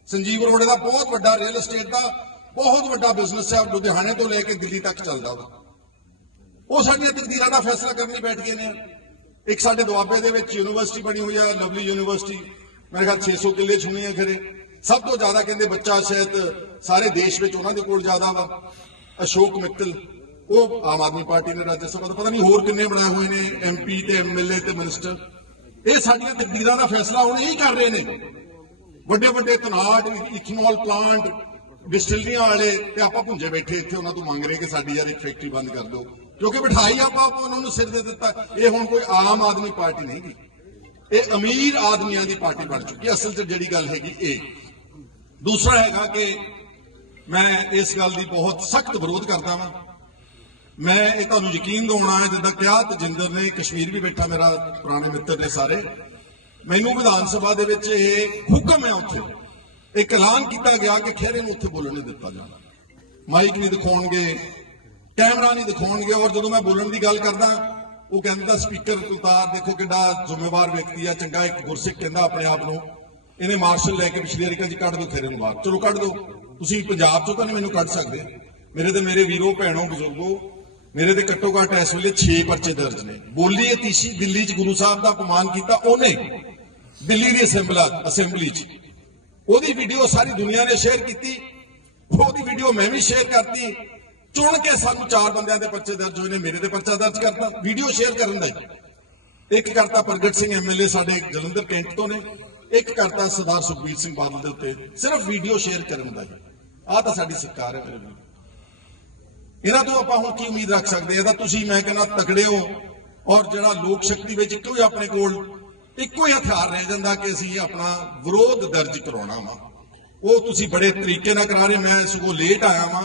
ਸੰਜੀਵ ਅਰੋੜੇ ਦਾ ਬਹੁਤ ਵੱਡਾ ਰੀਅਲ ਏਸਟੇਟ ਦਾ ਬਹੁਤ ਵੱਡਾ ਬਿਜ਼ਨਸ ਹੈ ਲੁਧਿਆਣੇ ਤੋਂ ਲੈ ਕੇ ਦਿੱਲੀ ਤੱਕ ਚੱਲਦਾ ਵਾ ਉਹ ਸਾਡੀਆਂ ਤਕਦੀਰਾਂ ਦਾ ਫੈਸਲਾ ਕਰਨ ਲਈ ਬੈਠ ਗਏ ਨੇ। ਇੱਕ ਸਾਡੇ ਦੁਆਬੇ ਦੇ ਵਿੱਚ ਯੂਨੀਵਰਸਿਟੀ ਬਣੀ ਹੋਈ ਹੈ, ਲਵਲੀ ਯੂਨੀਵਰਸਿਟੀ। ਮੇਰੇ ਖਿਆਲ 600 ਕਿੱਲੇ ਸੁਣੀ ਹੈ ਖਰੇ। ਸਭ ਤੋਂ ਜ਼ਿਆਦਾ ਕਹਿੰਦੇ ਬੱਚਾ ਸ਼ਾਇਦ ਸਾਰੇ ਦੇਸ਼ ਵਿੱਚ ਉਹਨਾਂ ਦੇ ਕੋਲ ਜ਼ਿਆਦਾ ਵਾ। ਅਸ਼ੋਕ ਮਿੱਤਲ, ਉਹ ਆਮ ਆਦਮੀ ਪਾਰਟੀ ਨੇ ਰਾਜ ਸਭਾ ਦਾ ਪਤਾ ਨਹੀਂ ਹੋਰ ਕਿੰਨੇ ਬਣਾਏ ਹੋਏ ਨੇ ਐਮਪੀ ਤੇ ਐਮਐਲਏ ਤੇ ਮਿਨਿਸਟਰ ਇਹ ਸਾਡੀਆਂ ਤਕਦੀਰਾਂ ਦਾ ਫੈਸਲਾ ਹੁਣ ਇਹੀ ਕਰ ਰਹੇ ਨੇ। ਵੱਡੇ ਵੱਡੇ ਤਨਾਟ ਇਥਨੋਲ ਪਲਾਂਟ ਡਿਸਟਿਲਰੀਆਂ ਵਾਲੇ ਤੇ ਆਪਾਂ ਭੁੰਜੇ ਬੈਠੇ ਇੱਥੇ, ਉਹਨਾਂ ਤੋਂ ਮੰਗ ਰਹੇ ਕਿ ਸਾਡੀ ਯਾਰ ਇੱਕ ਫੈਕਟਰੀ ਬੰਦ ਕਰ ਦਿਓ। ਕਿਉਂਕਿ ਬਿਠਾਈ ਆਪਾਂ ਆਪਾਂ ਉਹਨਾਂ ਨੂੰ ਸਿਰ ਦੇ ਦਿੱਤਾ। ਇਹ ਹੁਣ ਕੋਈ ਆਮ ਆਦਮੀ ਪਾਰਟੀ ਨਹੀਂ ਗੀ। ਇਹ ਅਮੀਰ ਆਦਮੀਆਂ ਦੀ ਪਾਰਟੀ ਬਣ ਚੁੱਕੀ ਅਸਲ 'ਚ ਜਿਹੜੀ ਗੱਲ ਹੈਗੀ ਇਹ। ਦੂਸਰਾ ਹੈਗਾ ਕਿ ਮੈਂ ਇਸ ਗੱਲ ਦੀ ਬਹੁਤ ਸਖਤ ਵਿਰੋਧ ਕਰਦਾ ਵਾਂ। ਮੈਂ ਇਹ ਤੁਹਾਨੂੰ ਯਕੀਨ ਦਿਵਾਉਣਾ ਹੈ, ਜਿੱਦਾਂ ਕਿਹਾ ਤਜਿੰਦਰ ਨੇ, ਕਸ਼ਮੀਰ ਵੀ ਬੈਠਾ ਮੇਰਾ ਪੁਰਾਣੇ ਮਿੱਤਰ ਨੇ ਸਾਰੇ। ਮੈਨੂੰ ਵਿਧਾਨ ਸਭਾ ਦੇ ਵਿੱਚ ਇਹ ਹੁਕਮ ਹੈ ਉੱਥੇ ਇੱਕ ਐਲਾਨ ਕੀਤਾ ਗਿਆ ਕਿ ਖੇਰੇ ਨੂੰ ਉੱਥੇ ਬੋਲਣ ਨਹੀਂ ਦਿੱਤਾ ਜਾਣਾ। ਮਾਈਕ ਨਹੀਂ ਦਿਖਾਉਣਗੇ, ਕੈਮਰਾ ਨਹੀਂ ਦਿਖਾਉਣਗੇ ਔਰ ਜਦੋਂ ਮੈਂ ਬੋਲਣ ਦੀ ਗੱਲ ਕਰਦਾ, ਉਹ ਕਹਿੰਦਾ, ਸਪੀਕਰ ਕੁਲਤਾਰ ਦੇਖੋ ਕਿੱਡਾ ਜ਼ਿੰਮੇਵਾਰ ਵਿਅਕਤੀ ਆ, ਚੰਗਾ ਇੱਕ ਗੁਰਸਿੱਖ ਕਹਿੰਦਾ ਆਪਣੇ ਆਪ ਨੂੰ। ਇਹਨੇ ਮਾਰਸ਼ਲ ਲੈ ਕੇ ਪਿਛਲੀ ਵਾਰੀ ਕਹਿੰਦੀ ਕੱਢ ਦਿਓ ਖੇਰੇ ਨੂੰ ਬਾਹਰ ਚਲੋ ਕੱਢ ਦਿਓ ਤੁਸੀਂ ਪੰਜਾਬ ਚੋਂ ਤਾਂ ਨਹੀਂ ਮੈਨੂੰ ਕੱਢ ਸਕਦੇ। ਮੇਰੇ ਤੇ ਮੇਰੇ ਵੀਰੋ, ਭੈਣੋ, ਬਜ਼ੁਰਗੋ, ਮੇਰੇ ਤੇ ਘੱਟੋ ਘੱਟ ਇਸ ਵੇਲੇ 6 ਪਰਚੇ ਦਰਜ ਨੇ। ਬੋਲੀ ਅਤੀਸ਼ੀ ਦਿੱਲੀ 'ਚ ਗੁਰੂ ਸਾਹਿਬ ਦਾ ਅਪਮਾਨ ਕੀਤਾ ਉਹਨੇ। ਦਿੱਲੀ ਦੀ ਅਸੈਂਬਲਾ, ਅਸੈਂਬਲੀ 'ਚ। ਉਹਦੀ ਵੀਡੀਓ ਸਾਰੀ ਦੁਨੀਆ ਨੇ ਸ਼ੇਅਰ ਕੀਤੀ। ਉਹਦੀ ਵੀਡੀਓ ਮੈਂ ਵੀ ਸ਼ੇਅਰ ਕਰਤੀ। ਚੁਣ ਕੇ ਸਾਨੂੰ ਚਾਰ ਬੰਦਿਆਂ ਦੇ ਪਰਚੇ ਦਰਜ ਹੋਏ ਨੇ, ਮੇਰੇ ਤੇ ਪਰਚਾ ਦਰਜ ਕਰਤਾ। ਵੀਡੀਓ ਸ਼ੇਅਰ ਕਰਨ ਦਾ ਇੱਕ ਕਰਤਾ ਪ੍ਰਗਟ ਸਿੰਘ ਐਮਐਲਏ ਸਾਡੇ ਜਲੰਧਰ ਕੈਂਟ ਤੋਂ ਨੇ। ਇੱਕ ਕਰਤਾ ਸਰਦਾਰ ਸੁਖਬੀਰ ਸਿੰਘ ਬਾਦਲ ਦੇ ਉੱਤੇ। ਸਿਰਫ ਵੀਡੀਓ ਸ਼ੇਅਰ ਕਰਨ ਦਾ ਆਹ ਤਾਂ ਸਾਡੀ ਸਰਕਾਰ ਹੈ ਮੇਰੇ ਵੀਰ। ਇਹਨਾਂ ਤੋਂ ਆਪਾਂ ਹੁਣ ਕੀ ਉਮੀਦ ਰੱਖ ਸਕਦੇ ਆ ਇਹਦਾ ਤੁਸੀਂ, ਮੈਂ ਕਹਿੰਦਾ, ਤਕੜੇ ਹੋ। ਔਰ ਜਿਹੜਾ ਲੋਕ ਸ਼ਕਤੀ ਵਿੱਚ ਇੱਕੋ ਹੀ ਆਪਣੇ ਕੋਲ ਇੱਕੋ ਹੀ ਹਥਿਆਰ ਰਹਿ ਜਾਂਦਾ ਕਿ ਅਸੀਂ ਆਪਣਾ ਵਿਰੋਧ ਦਰਜ ਕਰਾਉਣਾ ਵਾ। ਉਹ ਤੁਸੀਂ ਬੜੇ ਤਰੀਕੇ ਨਾਲ ਕਰਾ ਰਹੇ ਮੈਂ ਸਗੋਂ ਲੇਟ ਆਇਆ ਵਾਂ,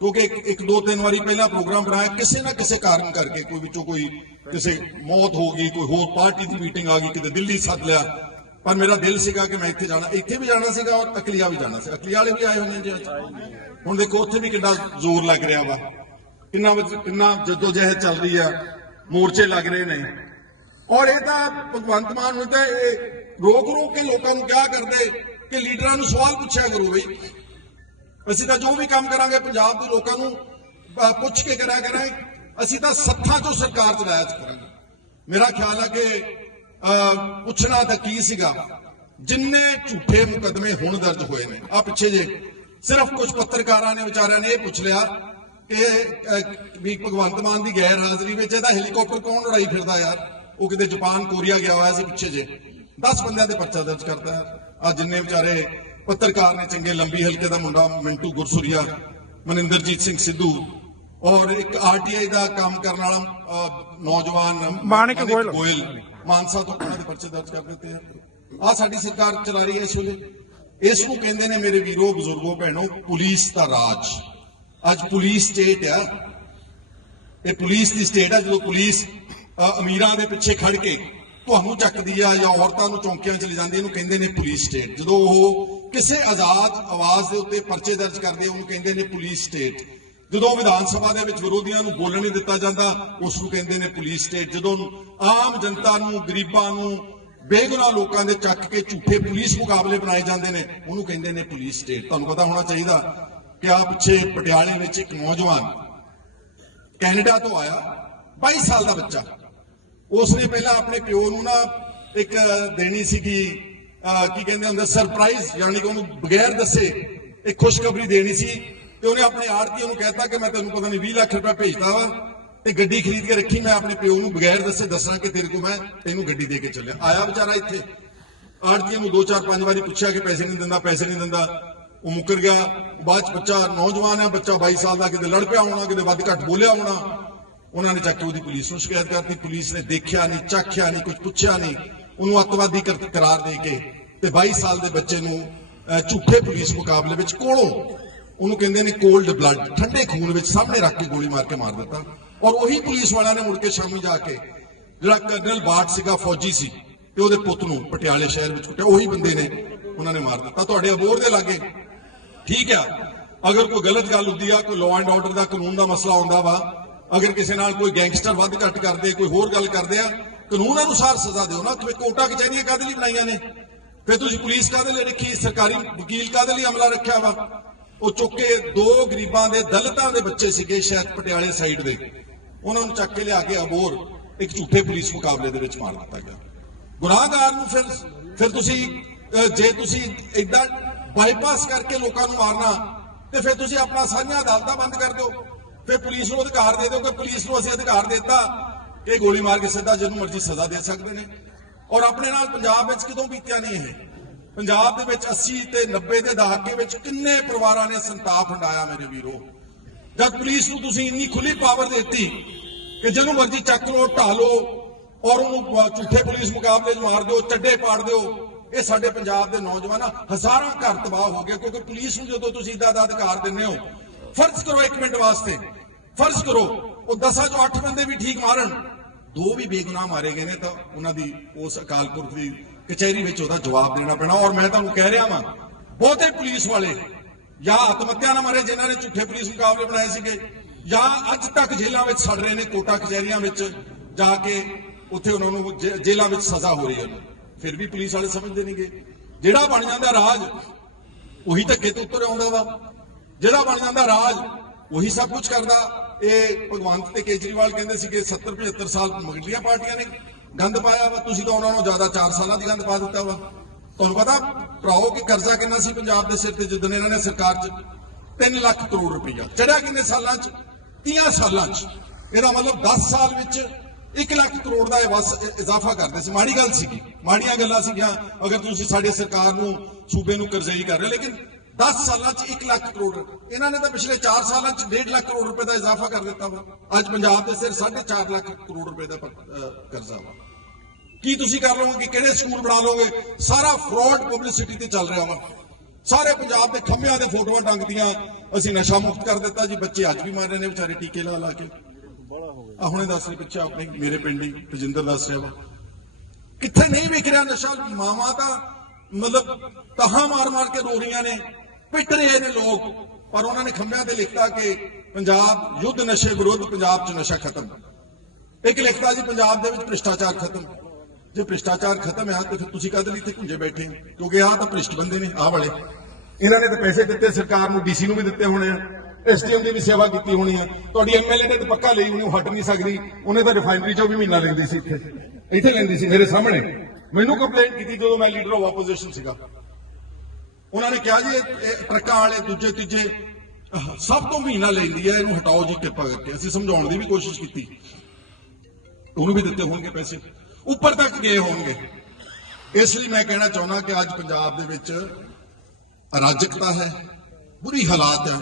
ਕਿਉਂਕਿ ਇੱਕ ਦੋ ਤਿੰਨ ਵਾਰੀ ਪਹਿਲਾਂ ਪ੍ਰੋਗਰਾਮ ਬਣਾਇਆ, ਕਿਸੇ ਨਾ ਕਿਸੇ ਕਾਰਨ ਕਰਕੇ ਕੋਈ ਵਿੱਚੋਂ ਕੋਈ ਕਿਸੇ ਮੌਤ ਹੋ ਗਈ, ਕੋਈ ਹੋਰ ਪਾਰਟੀ ਦੀ ਮੀਟਿੰਗ ਆ ਗਈ, ਕਿਤੇ ਦਿੱਲੀ ਸੱਦ ਲਿਆ। ਪਰ ਮੇਰਾ ਦਿਲ ਸੀਗਾ ਕਿ ਮੈਂ ਇੱਥੇ ਜਾਣਾ, ਇੱਥੇ ਵੀ ਜਾਣਾ ਸੀਗਾ ਔਰ ਅਕਲੀਆ ਵੀ ਜਾਣਾ ਸੀ। ਅਕਲੀਆ ਵਾਲੇ ਵੀ ਆਏ ਹੋਏ ਨੇ ਜੀ ਹੁਣ ਦੇਖੋ, ਉੱਥੇ ਵੀ ਕਿੰਨਾ ਜ਼ੋਰ ਲੱਗ ਰਿਹਾ ਵਾ। ਕਿੰਨਾ ਕਿੰਨਾ ਜਦੋਂ ਜਹਿਦ ਚੱਲ ਰਹੀ ਆ, ਮੋਰਚੇ ਲੱਗ ਰਹੇ ਨੇ। ਔਰ ਇਹ ਤਾਂ ਭਗਵੰਤ ਮਾਨ ਨੂੰ ਤਾਂ ਇਹ ਰੋਕ ਰੋਕ ਕੇ ਲੋਕਾਂ ਨੂੰ ਕਿਹਾ ਕਰਦੇ ਕਿ ਲੀਡਰਾਂ ਨੂੰ ਸਵਾਲ ਪੁੱਛਿਆ ਕਰੋ ਬਈ। ਅਸੀਂ ਤਾਂ ਜੋ ਵੀ ਕੰਮ ਕਰਾਂਗੇ ਪੰਜਾਬ ਦੇ ਲੋਕਾਂ ਨੂੰ ਪੁੱਛ ਕੇ ਕਰਿਆ ਕਰਾਂਗੇ। ਅਸੀਂ ਤਾਂ ਸੱਥਾਂ ਚੋਂ ਸਰਕਾਰ ਚਲਾਇਆ ਕਰਾਂਗੇ। ਮੇਰਾ ਖਿਆਲ ਹੈ ਕਿ ਅਹ, ਪੁੱਛਣਾ ਤਾਂ ਕੀ ਸੀਗਾ? ਜਿੰਨੇ ਝੂਠੇ ਮੁਕਦਮੇ ਹੁਣ ਦਰਜ ਹੋਏ ਨੇ ਆ ਪਿੱਛੇ ਜੇ ਸਿਰਫ ਕੁਝ ਪੱਤਰਕਾਰਾਂ ਨੇ ਵਿਚਾਰਿਆਂ ਨੇ ਇਹ ਪੁੱਛ ਲਿਆ ਕਿ ਵੀ ਭਗਵੰਤ ਮਾਨ ਦੀ ਗੈਰ ਹਾਜ਼ਰੀ ਵਿੱਚ ਇਹਦਾ ਹੈਲੀਕਾਪਟਰ ਕੌਣ ਉਡਾਈ ਫਿਰਦਾ ਯਾਰ? ਉਹ ਕਿਤੇ ਜਾਪਾਨ ਕੋਰੀਆ ਗਿਆ ਹੋਇਆ ਸੀ ਪਿੱਛੇ ਜੇ। 10 ਬੰਦਿਆਂ ਦੇ ਪਰਚਾ ਦਰਜ ਕਰਦਾ ਆ ਜਿੰਨੇ ਵਿਚਾਰੇ ਪੱਤਰਕਾਰ ਨੇ ਚੰਗੇ ਲੰਬੀ ਹਲਕੇ ਦਾ ਮੁੰਡਾ ਮਿੰਟੂ ਗੁਰਸੁਰੀਆ ਮਨਿੰਦਰਜੀਤ ਸਿੰਘ ਸਿੱਧੂ ਔਰ ਇੱਕ ਆਰਟੀਆਈ ਦਾ ਕੰਮ ਕਰਨ ਵਾਲਾ ਨੌਜਵਾਨ ਮਾਣਿਕ ਗੋਇਲ। ਮਾਨਸਾ ਤੋਂ ਉਹਨਾਂ ਦੇ ਪਰਚੇ ਦਰਜ ਕਰ ਦਿੱਤੇ ਆ। ਆ ਸਾਡੀ ਸਰਕਾਰ ਚਲਾ ਰਹੀ ਹੈ ਇਸ ਵੇਲੇ। ਇਸ ਨੂੰ ਕਹਿੰਦੇ ਨੇ ਮੇਰੇ ਵੀਰੋ ਬਜ਼ੁਰਗੋ ਭੈਣੋ ਪੁਲਿਸ ਦਾ ਰਾਜ। ਅੱਜ ਪੁਲਿਸ ਸਟੇਟ ਆ। ਇਹ ਪੁਲਿਸ ਦੀ ਸਟੇਟ ਆ ਜਦੋਂ ਪੁਲਿਸ ਅਮੀਰਾਂ ਦੇ ਪਿੱਛੇ ਖੜ ਕੇ ਤੁਹਾਨੂੰ ਚੱਕਦੀ ਆ ਜਾਂ ਔਰਤਾਂ ਨੂੰ ਚੌਂਕੀਆਂ 'ਚ ਲੈ ਜਾਂਦੀ ਇਹਨੂੰ ਕਹਿੰਦੇ ਨੇ ਪੁਲਿਸ ਸਟੇਟ। ਜਦੋਂ ਉਹ ਕਿਸੇ ਆਜ਼ਾਦ ਆਵਾਜ਼ ਦੇ ਉੱਤੇ ਪਰਚੇ ਦਰਜ ਕਰਦੇ ਉਹਨੂੰ ਕਹਿੰਦੇ ਨੇ ਪੁਲਿਸ ਸਟੇਟ। ਜਦੋਂ ਵਿਧਾਨ ਸਭਾ ਦੇ ਵਿੱਚ ਵਿਰੋਧੀਆਂ ਨੂੰ ਬੋਲਣ ਨਹੀਂ ਦਿੱਤਾ ਜਾਂਦਾ ਉਸ ਨੂੰ ਕਹਿੰਦੇ ਨੇ ਪੁਲਿਸ ਸਟੇਟ। ਜਦੋਂ ਆਮ ਜਨਤਾ ਨੂੰ, ਗਰੀਬਾਂ ਨੂੰ, ਬੇਗੁਨਾਹ ਲੋਕਾਂ ਦੇ ਚੱਕ ਕੇ ਝੂਠੇ ਪੁਲਿਸ ਮੁਕਾਬਲੇ ਬਣਾਏ ਜਾਂਦੇ ਨੇ, ਉਹਨੂੰ ਕਹਿੰਦੇ ਨੇ ਪੁਲਿਸ ਸਟੇਟ। ਤੁਹਾਨੂੰ ਪਤਾ ਹੋਣਾ ਚਾਹੀਦਾ ਕਿ ਆ ਪਿੱਛੇ ਪਟਿਆਲੇ ਵਿੱਚ ਇੱਕ ਨੌਜਵਾਨ ਕੈਨੇਡਾ ਤੋਂ ਆਇਆ 22 ਸਾਲ ਦਾ ਬੱਚਾ। ਉਸਨੇ ਪਹਿਲਾਂ ਆਪਣੇ ਪਿਓ ਨੂੰ ਨਾ ਇੱਕ ਦੇਣੀ ਸੀਗੀ ਅਹ, ਕੀ ਕਹਿੰਦੇ ਹੁੰਦੇ ਸਰਪ੍ਰਾਈਜ਼ ਯਾਨੀ ਕਿ ਉਹਨੂੰ ਬਗੈਰ ਦੱਸੇ ਇੱਕ ਖੁਸ਼ਖਬਰੀ ਦੇਣੀ ਸੀ। ਤੇ ਉਹਨੇ ਆਪਣੇ ਆੜਤੀ ਨੂੰ ਕਹਿਤਾ ਕਿ ਮੈਂ ਤੈਨੂੰ ਪਤਾ ਨਹੀਂ 20 ਲੱਖ ਰੁਪਏ ਭੇਜਦਾ ਵਾ ਤੇ ਗੱਡੀ ਖਰੀਦ ਕੇ ਰੱਖੀ ਮੈਂ ਆਪਣੇ ਪਿਓ ਨੂੰ ਬਗੈਰ ਦੱਸੇ ਦੱਸਣਾ ਕਿ ਤੇਰੇ ਕੋਲ ਮੈਂ ਤੈਨੂੰ ਗੱਡੀ ਦੇ ਕੇ ਚੱਲਿਆ। ਆਇਆ ਵਿਚਾਰਾ ਇੱਥੇ। ਆੜਤੀਆਂ ਨੂੰ ਦੋ ਚਾਰ ਪੰਜ ਵਾਰੀ ਪੁੱਛਿਆ ਕਿ ਪੈਸੇ ਨਹੀਂ ਦਿੰਦਾ ਪੈਸੇ ਨਹੀਂ ਦਿੰਦਾ। ਉਹ ਮੁੱਕਰ ਗਿਆ। ਬਾਅਦ ਚ ਬੱਚਾ ਨੌਜਵਾਨ ਹੈ ਬੱਚਾ 22 ਸਾਲ ਦਾ ਕਿਤੇ ਲੜ ਪਿਆ ਹੋਣਾ ਕਿਤੇ ਵੱਧ ਘੱਟ ਬੋਲਿਆ ਹੋਣਾ। ਉਹਨਾਂ ਨੇ ਚੱਕ ਕੇ ਉਹਦੀ ਪੁਲਿਸ ਨੂੰ ਸ਼ਿਕਾਇਤ ਕਰਤੀ, ਪੁਲਿਸ ਨੇ ਦੇਖਿਆ ਨਹੀਂ, ਚੱਖਿਆ ਨਹੀਂ ਕੁਝ ਪੁੱਛਿਆ ਨਹੀਂ, ਉਹਨੂੰ ਅੱਤਵਾਦੀ ਕਰਾਰ ਦੇ ਕੇ ਤੇ 22 ਸਾਲ ਦੇ ਬੱਚੇ ਨੂੰ ਝੂਠੇ ਪੁਲਿਸ ਮੁਕਾਬਲੇ ਵਿੱਚ ਕੋਲੋਂ ਉਹਨੂੰ ਕਹਿੰਦੇ ਨੇ ਕੋਲਡ ਬਲੱਡ ਠੰਡੇ ਖੂਨ ਵਿੱਚ ਸਾਹਮਣੇ ਰੱਖ ਕੇ ਗੋਲੀ ਮਾਰ ਕੇ ਮਾਰ ਦਿੱਤਾ। ਔਰ ਉਹੀ ਪੁਲਿਸ ਵਾਲਿਆਂ ਨੇ ਮੁੜ ਕੇ ਸ਼ਾਮੀ ਜਾ ਕੇ ਜਿਹੜਾ ਕਰਨਲ ਬਾਟ ਸੀਗਾ, ਫੌਜੀ ਸੀ, ਤੇ ਉਹਦੇ ਪੁੱਤ ਨੂੰ ਪਟਿਆਲੇ ਸ਼ਹਿਰ ਵਿੱਚ ਕੁੱਟਿਆ। ਉਹੀ ਬੰਦੇ ਨੇ ਉਹਨਾਂ ਨੇ ਮਾਰ ਦਿੱਤਾ। ਤੁਹਾਡੇ ਅਬੋਰ ਦੇ ਲਾਗੇ। ਠੀਕ ਆ। ਅਗਰ ਕੋਈ ਗਲਤ ਗੱਲ ਹੁੰਦੀ ਆ, ਕੋਈ ਲਾਅ ਐਂਡ ਆਰਡਰ ਦਾ ਕਾਨੂੰਨ ਦਾ ਮਸਲਾ ਆਉਂਦਾ ਵਾ ਅਗਰ ਕਿਸੇ ਨਾਲ ਕੋਈ ਗੈਂਗਸਟਰ ਵੱਧ ਘੱਟ ਕਰਦੇ, ਕੋਈ ਹੋਰ ਗੱਲ ਕਰਦੇ ਆ, ਕਾਨੂੰਨ ਅਨੁਸਾਰ ਸਜ਼ਾ ਦਿਓ ਨਾ ਤੁਸੀਂ ਕੋਟਾ ਕਚਹਿਰੀਆਂ ਕਾਹਦੇ ਲਈ ਬਣਾਈਆਂ ਨੇ? ਫਿਰ ਤੁਸੀਂ ਪੁਲਿਸ ਕਾਹਦੇ ਲਈ ਰੱਖੀ? ਸਰਕਾਰੀ ਵਕੀਲ ਕਾਹਦੇ ਲਈ ਅਮਲਾ ਰੱਖਿਆ ਵਾ? ਉਹ ਚੁੱਕ ਕੇ ਦੋ ਗਰੀਬਾਂ ਦੇ, ਦਲਿਤਾਂ ਦੇ ਬੱਚੇ ਸੀਗੇ ਸ਼ਾਇਦ ਪਟਿਆਲੇ ਸਾਈਡ ਦੇ। ਉਹਨਾਂ ਨੂੰ ਚੱਕ ਕੇ ਲਿਆ ਕੇ ਅਬੋਰ ਇੱਕ ਝੂਠੇ ਪੁਲਿਸ ਮੁਕਾਬਲੇ ਦੇ ਵਿੱਚ ਮਾਰ ਦਿੱਤਾ ਗਿਆ। ਗੁਨਾਹਗਾਰ ਨੂੰ ਫਿਰ ਫਿਰ ਤੁਸੀਂ ਜੇ ਤੁਸੀਂ ਇਦਾਂ ਬਾਈਪਾਸ ਕਰਕੇ ਲੋਕਾਂ ਨੂੰ ਮਾਰਨਾ, ਤੇ ਫਿਰ ਤੁਸੀਂ ਆਪਣਾ ਸਾਰੀਆਂ ਅਦਾਲਤਾਂ ਬੰਦ ਕਰ ਦਿਓ। ਫਿਰ ਪੁਲਿਸ ਨੂੰ ਅਧਿਕਾਰ ਦੇ ਦਿਓ ਕਿ ਪੁਲਿਸ ਨੂੰ ਅਸੀਂ ਅਧਿਕਾਰ ਦਿੱਤਾ, ਇਹ ਗੋਲੀ ਮਾਰ ਕੇ ਸਿੱਧਾ ਜਿਹਨੂੰ ਮਰਜ਼ੀ ਸਜ਼ਾ ਦੇ ਸਕਦੇ ਨੇ। ਔਰ ਆਪਣੇ ਨਾਲ ਪੰਜਾਬ ਵਿੱਚ ਕਿਦੋਂ ਬੀਤਿਆ ਨਹੀਂ ਇਹ? ਪੰਜਾਬ ਦੇ ਵਿੱਚ 80 ਤੇ 90 ਦੇ ਦਹਾਕੇ ਵਿੱਚ ਕਿੰਨੇ ਪਰਿਵਾਰਾਂ ਨੇ ਸੰਤਾਪ ਹੰਡਾਇਆ ਮੇਰੇ ਵੀਰੋ? ਜਦ ਪੁਲਿਸ ਨੂੰ ਤੁਸੀਂ ਇੰਨੀ ਖੁੱਲੀ ਪਾਵਰ ਦਿੱਤੀ ਕਿ ਜਿਹਨੂੰ ਮਰਜ਼ੀ ਚੱਕ ਲਓ, ਢਾਹ ਲਓ, ਔਰ ਉਹਨੂੰ ਝੂਠੇ ਪੁਲਿਸ ਮੁਕਾਬਲੇ 'ਚ ਮਾਰ ਦਿਓ, ਚੱਡੇ ਪਾੜ ਦਿਓ, ਇਹ ਸਾਡੇ ਪੰਜਾਬ ਦੇ ਨੌਜਵਾਨਾਂ ਹਜ਼ਾਰਾਂ ਘਰ ਤਬਾਹ ਹੋ ਗਏ। ਕਿਉਂਕਿ ਪੁਲਿਸ ਨੂੰ ਜਦੋਂ ਤੁਸੀਂ ਇਦਾਂ ਦਾ ਅਧਿਕਾਰ ਦਿੰਦੇ ਹੋ ਫਰਜ਼ ਕਰੋ ਇੱਕ ਮਿੰਟ ਵਾਸਤੇ। ਫਰਜ਼ ਕਰੋ, ਉਹ 10 ਚੋਂ 8 ਬੰਦੇ ਵੀ ਠੀਕ ਮਾਰਨ। ਦੋ ਵੀ ਬੇਗੁਨਾਹ ਮਾਰੇ ਗਏ ਨੇ ਤਾਂ ਉਹਨਾਂ ਦੀ ਉਸ ਅਕਾਲ ਪੁਰਖ ਦੀ ਕਚਹਿਰੀ ਵਿੱਚ ਉਹਦਾ ਜਵਾਬ ਦੇਣਾ ਪੈਣਾ। ਔਰ ਮੈਂ ਤੁਹਾਨੂੰ ਕਹਿ ਰਿਹਾ ਵਾਂ, ਬਹੁਤੇ ਪੁਲਿਸ ਵਾਲੇ ਜਾਂ ਆਤਮਹੱਤਿਆ ਨਾਲ ਮਾਰੇ ਜਿਨ੍ਹਾਂ ਨੇ ਝੂਠੇ ਪੁਲਿਸ ਮੁਕਾਬਲੇ ਬਣਾਏ ਸੀਗੇ, ਜਾਂ ਅੱਜ ਤੱਕ ਜੇਲ੍ਹਾਂ ਵਿੱਚ ਸੜ ਰਹੇ ਨੇ, ਕੋਟਾ ਕਚਹਿਰੀਆਂ ਵਿੱਚ ਜਾ ਕੇ ਉੱਥੇ ਉਹਨਾਂ ਨੂੰ ਜੇ- ਜੇਲ੍ਹਾਂ ਵਿੱਚ ਸਜ਼ਾ ਹੋ ਰਹੀ ਹੈ ਫਿਰ ਵੀ ਪੁਲਿਸ ਵਾਲੇ ਸਮਝਦੇ ਨਹੀਂਗੇ। ਜਿਹੜਾ ਬਣ ਜਾਂਦਾ ਰਾਜ, ਉਹੀ ਧੱਕੇ ਤੋਂ ਉੱਤਰ ਆਉਂਦਾ ਵਾ। ਜਿਹੜਾ ਬਣ ਜਾਂਦਾ ਰਾਜ ਉਹੀ ਸਭ ਕੁਝ ਕਰਦਾ। ਇਹ ਭਗਵੰਤ ਤੇ ਕੇਜਰੀਵਾਲ ਕਹਿੰਦੇ ਸੀਗੇ 70 75 ਸਾਲ ਮਗਲੀਆਂ ਪਾਰਟੀਆਂ ਨੇ ਗੰਦ ਪਾਇਆ ਵਾ ਤੁਸੀਂ ਤਾਂ ਉਹਨਾਂ ਨੂੰ ਜ਼ਿਆਦਾ 4 ਸਾਲਾਂ ਦੀ ਗੰਦ ਪਾ ਦਿੱਤਾ ਵਾ। ਤੁਹਾਨੂੰ ਪਤਾ ਭਰਾਓ ਕਿ ਕਰਜ਼ਾ ਕਿੰਨਾ ਸੀ ਪੰਜਾਬ ਦੇ ਸਿਰ ਤੇ ਜਦੋਂ ਇਹਨਾਂ ਨੇ ਸਰਕਾਰ 'ਚ 3 ਲੱਖ ਕਰੋੜ ਰੁਪਈਆ ਚੜਿਆ ਕਿੰਨੇ ਸਾਲਾਂ 'ਚ? 30 ਸਾਲਾਂ 'ਚ। ਇਹਦਾ ਮਤਲਬ 10 ਸਾਲ ਵਿੱਚ 1 ਲੱਖ ਕਰੋੜ ਦਾ ਇਹ ਬਸ ਇਜ਼ਾਫਾ ਕਰਦੇ ਸੀ। ਮਾੜੀ ਗੱਲ ਸੀਗੀ। ਮਾੜੀਆਂ ਗੱਲਾਂ ਸੀਗੀਆਂ ਅਗਰ ਤੁਸੀਂ ਸਾਡੇ ਸਰਕਾਰ ਨੂੰ ਸੂਬੇ ਨੂੰ ਕਰਜ਼ਈ ਕਰ ਰਹੇ ਹੋ, ਲੇਕਿਨ 10 ਸਾਲਾਂ 'ਚ 1 ਲੱਖ ਕਰੋੜ ਇਹਨਾਂ ਨੇ ਤਾਂ ਪਿਛਲੇ 4 ਸਾਲਾਂ 'ਚ 1.5 ਲੱਖ ਕਰੋੜ ਰੁਪਏ ਦਾ ਇਜ਼ਾਫਾ ਕਰ ਦਿੱਤਾ ਵਾ। ਅੱਜ ਪੰਜਾਬ ਦੇ ਸਿਰ 4.5 ਲੱਖ ਕਰੋੜ ਰੁਪਏ ਦਾ ਕਰਜ਼ਾ ਵਾ। ਕੀ ਤੁਸੀਂ ਕਰ ਲਓਗੇ ਕਿ ਕਿਹੜੇ ਸਕੂਲ ਬਣਾ ਲਓਗੇ? ਸਾਰਾ ਫਰਾਡ ਪਬਲਿਸਿਟੀ ਤੇ ਚੱਲ ਰਿਹਾ ਵਾ। ਸਾਰੇ ਪੰਜਾਬ ਦੇ ਖੰਭਿਆਂ ਦੇ ਫੋਟੋਆਂ ਟੰਗਦੀਆਂ। ਅਸੀਂ ਨਸ਼ਾ ਮੁਕਤ ਕਰ ਦਿੱਤਾ ਜੀ। ਬੱਚੇ ਅੱਜ ਵੀ ਮਾਰ ਰਹੇ ਨੇ, ਵਿਚਾਰੇ ਟੀਕੇ ਲਾ ਲਾ ਕੇ। ਆ ਹੁਣੇ ਦੱਸ ਰਹੀ ਪਿੱਛੇ ਆਪਣੇ, ਮੇਰੇ ਪਿੰਡ ਹੀ ਤਜਿੰਦਰ ਦੱਸ ਰਿਹਾ ਵਾ। ਕਿੱਥੇ ਨਹੀਂ ਵੇਖ ਰਿਹਾ ਨਸ਼ਾ? ਮਾਵਾ ਤਾਂ ਮਤਲਬ ਤਹਾਂ ਮਾਰ ਮਾਰ ਕੇ ਰੋ ਰਹੀਆਂ ਨੇ। ਪਿੱਟ ਰਹੇ ਨੇ ਲੋਕ, ਪਰ ਉਹਨਾਂ ਨੇ ਖੰਭਿਆਂ ਤੇ ਲਿਖਤਾ ਕਿ ਪੰਜਾਬ ਯੁੱਧ ਨਸ਼ੇ ਵਿਰੁੱਧ ਪੰਜਾਬ 'ਚ ਨਸ਼ਾ ਖਤਮ। ਇੱਕ ਲਿਖਤਾ ਜੀ, ਪੰਜਾਬ ਦੇ ਵਿੱਚ ਭ੍ਰਿਸ਼ਟਾਚਾਰ ਖਤਮ। ਜੇ ਭ੍ਰਿਸ਼ਟਾਚਾਰ ਖਤਮ ਹੈ, ਤਾਂ ਫਿਰ ਤੁਸੀਂ ਕਦ ਲਈ ਇੱਥੇ ਘੁੰਜੇ ਬੈਠੇ ਹੋ? ਕਿਉਂਕਿ ਆਹ ਤਾਂ ਭ੍ਰਿਸ਼ਟ ਬੰਦੇ ਨੇ, ਆਹ ਵਾਲੇ। ਇਹਨਾਂ ਨੇ ਤਾਂ ਪੈਸੇ ਦਿੱਤੇ, ਸਰਕਾਰ ਨੂੰ, ਡੀਸੀ ਨੂੰ ਵੀ ਦਿੱਤੇ ਹੋਣੇ ਆ। ਐਸਡੀਐਮ ਦੀ ਵੀ ਸੇਵਾ ਕੀਤੀ ਹੋਣੀ ਆ। ਤੁਹਾਡੀ ਐਮਐਲਏ ਨੇ ਤਾਂ ਪੱਕਾ ਲਈ, ਉਹਨੂੰ ਹਟ ਨਹੀਂ ਸਕਦੀ। ਉਹਨੇ ਤਾਂ ਰਿਫਾਈਨਰੀ ਚੋਂ ਵੀ ਮਹੀਨਾ ਲੈਂਦੀ ਸੀ ਇੱਥੇ। ਇੱਥੇ ਲੈਂਦੀ ਸੀ, ਮੇਰੇ ਸਾਹਮਣੇ। ਮੈਨੂੰ ਕੰਪਲੇਂਟ ਕੀਤੀ ਜਦੋਂ ਮੈਂ ਲੀਡਰ ਆਫ ਆਪੋਜੀਸ਼ਨ ਸੀਗਾ। ਉਹਨਾਂ ਨੇ ਕਿਹਾ ਜੀ, ਇਹ- ਟਰੱਕਾਂ ਵਾਲੇ ਦੂਜੇ, ਤੀਜੇ, ਸਭ ਤੋਂ ਮਹੀਨਾ ਲੈਂਦੀ ਹੈ ਇਹਨੂੰ ਹਟਾਓ ਜੀ, ਕਿਰਪਾ ਕਰਕੇ। ਅਸੀਂ ਸਮਝਾਉਣ ਦੀ ਵੀ ਕੋਸ਼ਿਸ਼ ਕੀਤੀ। ਉਹਨੂੰ ਵੀ ਦਿੱਤੇ ਹੋਣਗੇ ਪੈਸੇ। ਉੱਪਰ ਤੱਕ ਗਏ ਹੋਣਗੇ। ਇਸ ਲਈ ਮੈਂ ਕਹਿਣਾ ਚਾਹੁੰਦਾ ਕਿ ਅੱਜ ਪੰਜਾਬ ਦੇ ਵਿੱਚ ਅਰਾਜਕਤਾ ਹੈ, ਬੁਰੀ ਹਾਲਾਤ ਹੈ।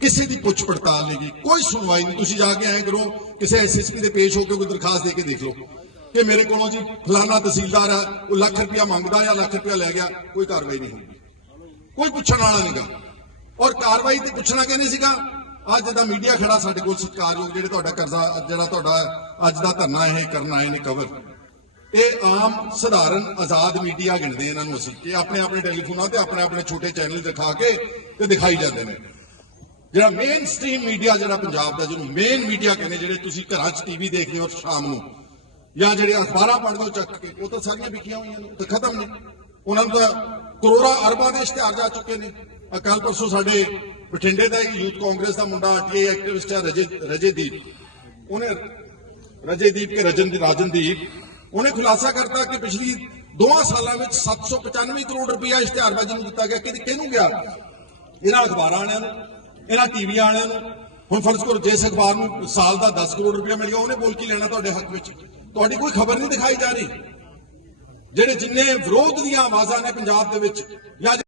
ਕਿਸੇ ਦੀ ਪੁੱਛ ਪੜਤਾਲ ਨਹੀਂ ਗੀ ਕੋਈ ਸੁਣਵਾਈ ਨਹੀਂ। ਤੁਸੀਂ ਜਾ ਕੇ ਐਂ ਕਰੋ, ਕਿਸੇ ਐਸਐਸਪੀ ਦੇ ਪੇਸ਼ ਹੋ ਕੇ ਕੋਈ ਦਰਖਾਸਤ ਦੇ ਕੇ ਦੇਖ ਲਓ। ਕਿ ਮੇਰੇ ਕੋਲੋਂ ਜੀ, ਫਲਾਨਾ ਤਹਿਸੀਲਦਾਰ ਆ, ਉਹ ਲੱਖ ਰੁਪਇਆ ਮੰਗਦਾ ਜਾਂ ਲੱਖ ਰੁਪਇਆ ਲੈ ਗਿਆ, ਕੋਈ ਕਾਰਵਾਈ ਨਹੀਂ ਹੋਊਗੀ ਕੋਈ ਪੁੱਛਣ ਵਾਲਾ ਨਹੀਂਗਾ ਔਰ ਕਾਰਵਾਈ ਤੇ ਪੁੱਛਣਾ ਕਹਿੰਦੇ ਸੀਗਾ? ਅੱਜ ਦਾ ਮੀਡੀਆ ਖੜਾ ਸਾਡੇ ਕੋਲ ਸਤਿਕਾਰਯੋਗ ਜਿਹੜੇ ਤੁਹਾਡਾ ਕਰਜ਼ਾ, ਜਿਹੜਾ ਤੁਹਾਡਾ ਅੱਜ ਦਾ ਧਰਨਾ ਇਹ ਕਰਨ ਆਏ ਨੇ ਕਵਰ ਇਹ ਆਮ ਸਧਾਰਨ ਆਜ਼ਾਦ ਮੀਡੀਆ ਗਿਣਦੇ ਇਹਨਾਂ ਨੂੰ ਅਸੀਂ। ਕਿ ਆਪਣੇ ਆਪਣੇ ਟੈਲੀਫੋਨਾਂ ਤੇ ਆਪਣੇ ਆਪਣੇ ਛੋਟੇ ਚੈਨਲ ਦਿਖਾ ਕੇ ਤੇ ਦਿਖਾਈ ਜਾਂਦੇ ਨੇ। ਜਿਹੜਾ ਮੇਨ ਸਟ੍ਰੀਮ ਮੀਡੀਆ ਜਿਹੜਾ ਪੰਜਾਬ ਦਾ, ਜਿਹਨੂੰ ਮੇਨ ਮੀਡੀਆ ਕਹਿੰਦੇ ਜਿਹੜੇ ਤੁਸੀਂ ਘਰਾਂ 'ਚ ਟੀਵੀ ਦੇਖਦੇ ਹੋ ਸ਼ਾਮ ਨੂੰ, ਜਾਂ ਜਿਹੜੇ ਅਖਬਾਰਾਂ ਪੜ੍ਹਦੇ ਹੋ ਚੱਕ ਕੇ, ਉਹ ਤਾਂ ਸਾਰੀਆਂ ਵਿਕੀਆਂ ਹੋਈਆਂ ਨੇ, ਉਹ ਤਾਂ ਖਤਮ ਨੇ। ਉਹਨਾਂ ਨੂੰ ਤਾਂ ਕਰੋੜਾਂ ਅਰਬਾਂ ਦੇ ਇਸ਼ਤਿਹਾਰ ਜਾ ਚੁੱਕੇ ਨੇ। ਕੱਲ ਪਰਸੋਂ ਸਾਡੇ ਬਠਿੰਡੇ ਦਾ ਹੀ ਯੂਥ ਕਾਂਗਰਸ ਦਾ ਮੁੰਡਾ ਆਰਟੀਆਈ ਐਕਟਿਵਿਸਟ ਹੈ ਰਜੇ, ਰਜੇਦੀਪ। ਉਹਨੇ ਰਜੇਦੀਪ ਕੇ ਰਜਨ ਦੀ ਰਾਜਨਦੀਪ, ਉਹਨੇ ਖੁਲਾਸਾ ਕਰਤਾ ਕਿ ਪਿਛਲੀ ਦੋਆਂ ਸਾਲਾਂ ਵਿੱਚ 795 ਕਰੋੜ ਰੁਪਇਆ ਇਸ਼ਤਿਹਾਰਬਾਜ਼ੀ ਨੂੰ ਦਿੱਤਾ ਗਿਆ। ਕਿ ਕਿਹਨੂੰ ਗਿਆ? ਇਹਨਾਂ ਅਖਬਾਰਾਂ ਵਾਲਿਆਂ ਨੂੰ, ਇਹਨਾਂ ਟੀਵੀ ਵਾਲਿਆਂ ਨੂੰ। ਹੁਣ ਫਰਜ਼ ਕਰੋ ਜਿਸ ਅਖਬਾਰ ਨੂੰ ਸਾਲ ਦਾ 10 ਕਰੋੜ ਰੁਪਇਆ ਮਿਲ ਗਿਆ, ਉਹਨੇ ਬੋਲ ਕੇ ਲੈਣਾ ਤੁਹਾਡੇ ਹੱਕ ਵਿੱਚ? ਤੁਹਾਡੀ ਕੋਈ ਖਬਰ ਨਹੀਂ ਦਿਖਾਈ ਜਾ ਰਹੀ। ਜਿਹੜੇ ਜਿੰਨੇ ਵਿਰੋਧ ਦੀਆਂ ਆਵਾਜ਼ਾਂ ਨੇ ਪੰਜਾਬ ਦੇ ਵਿੱਚ ਜਾਂ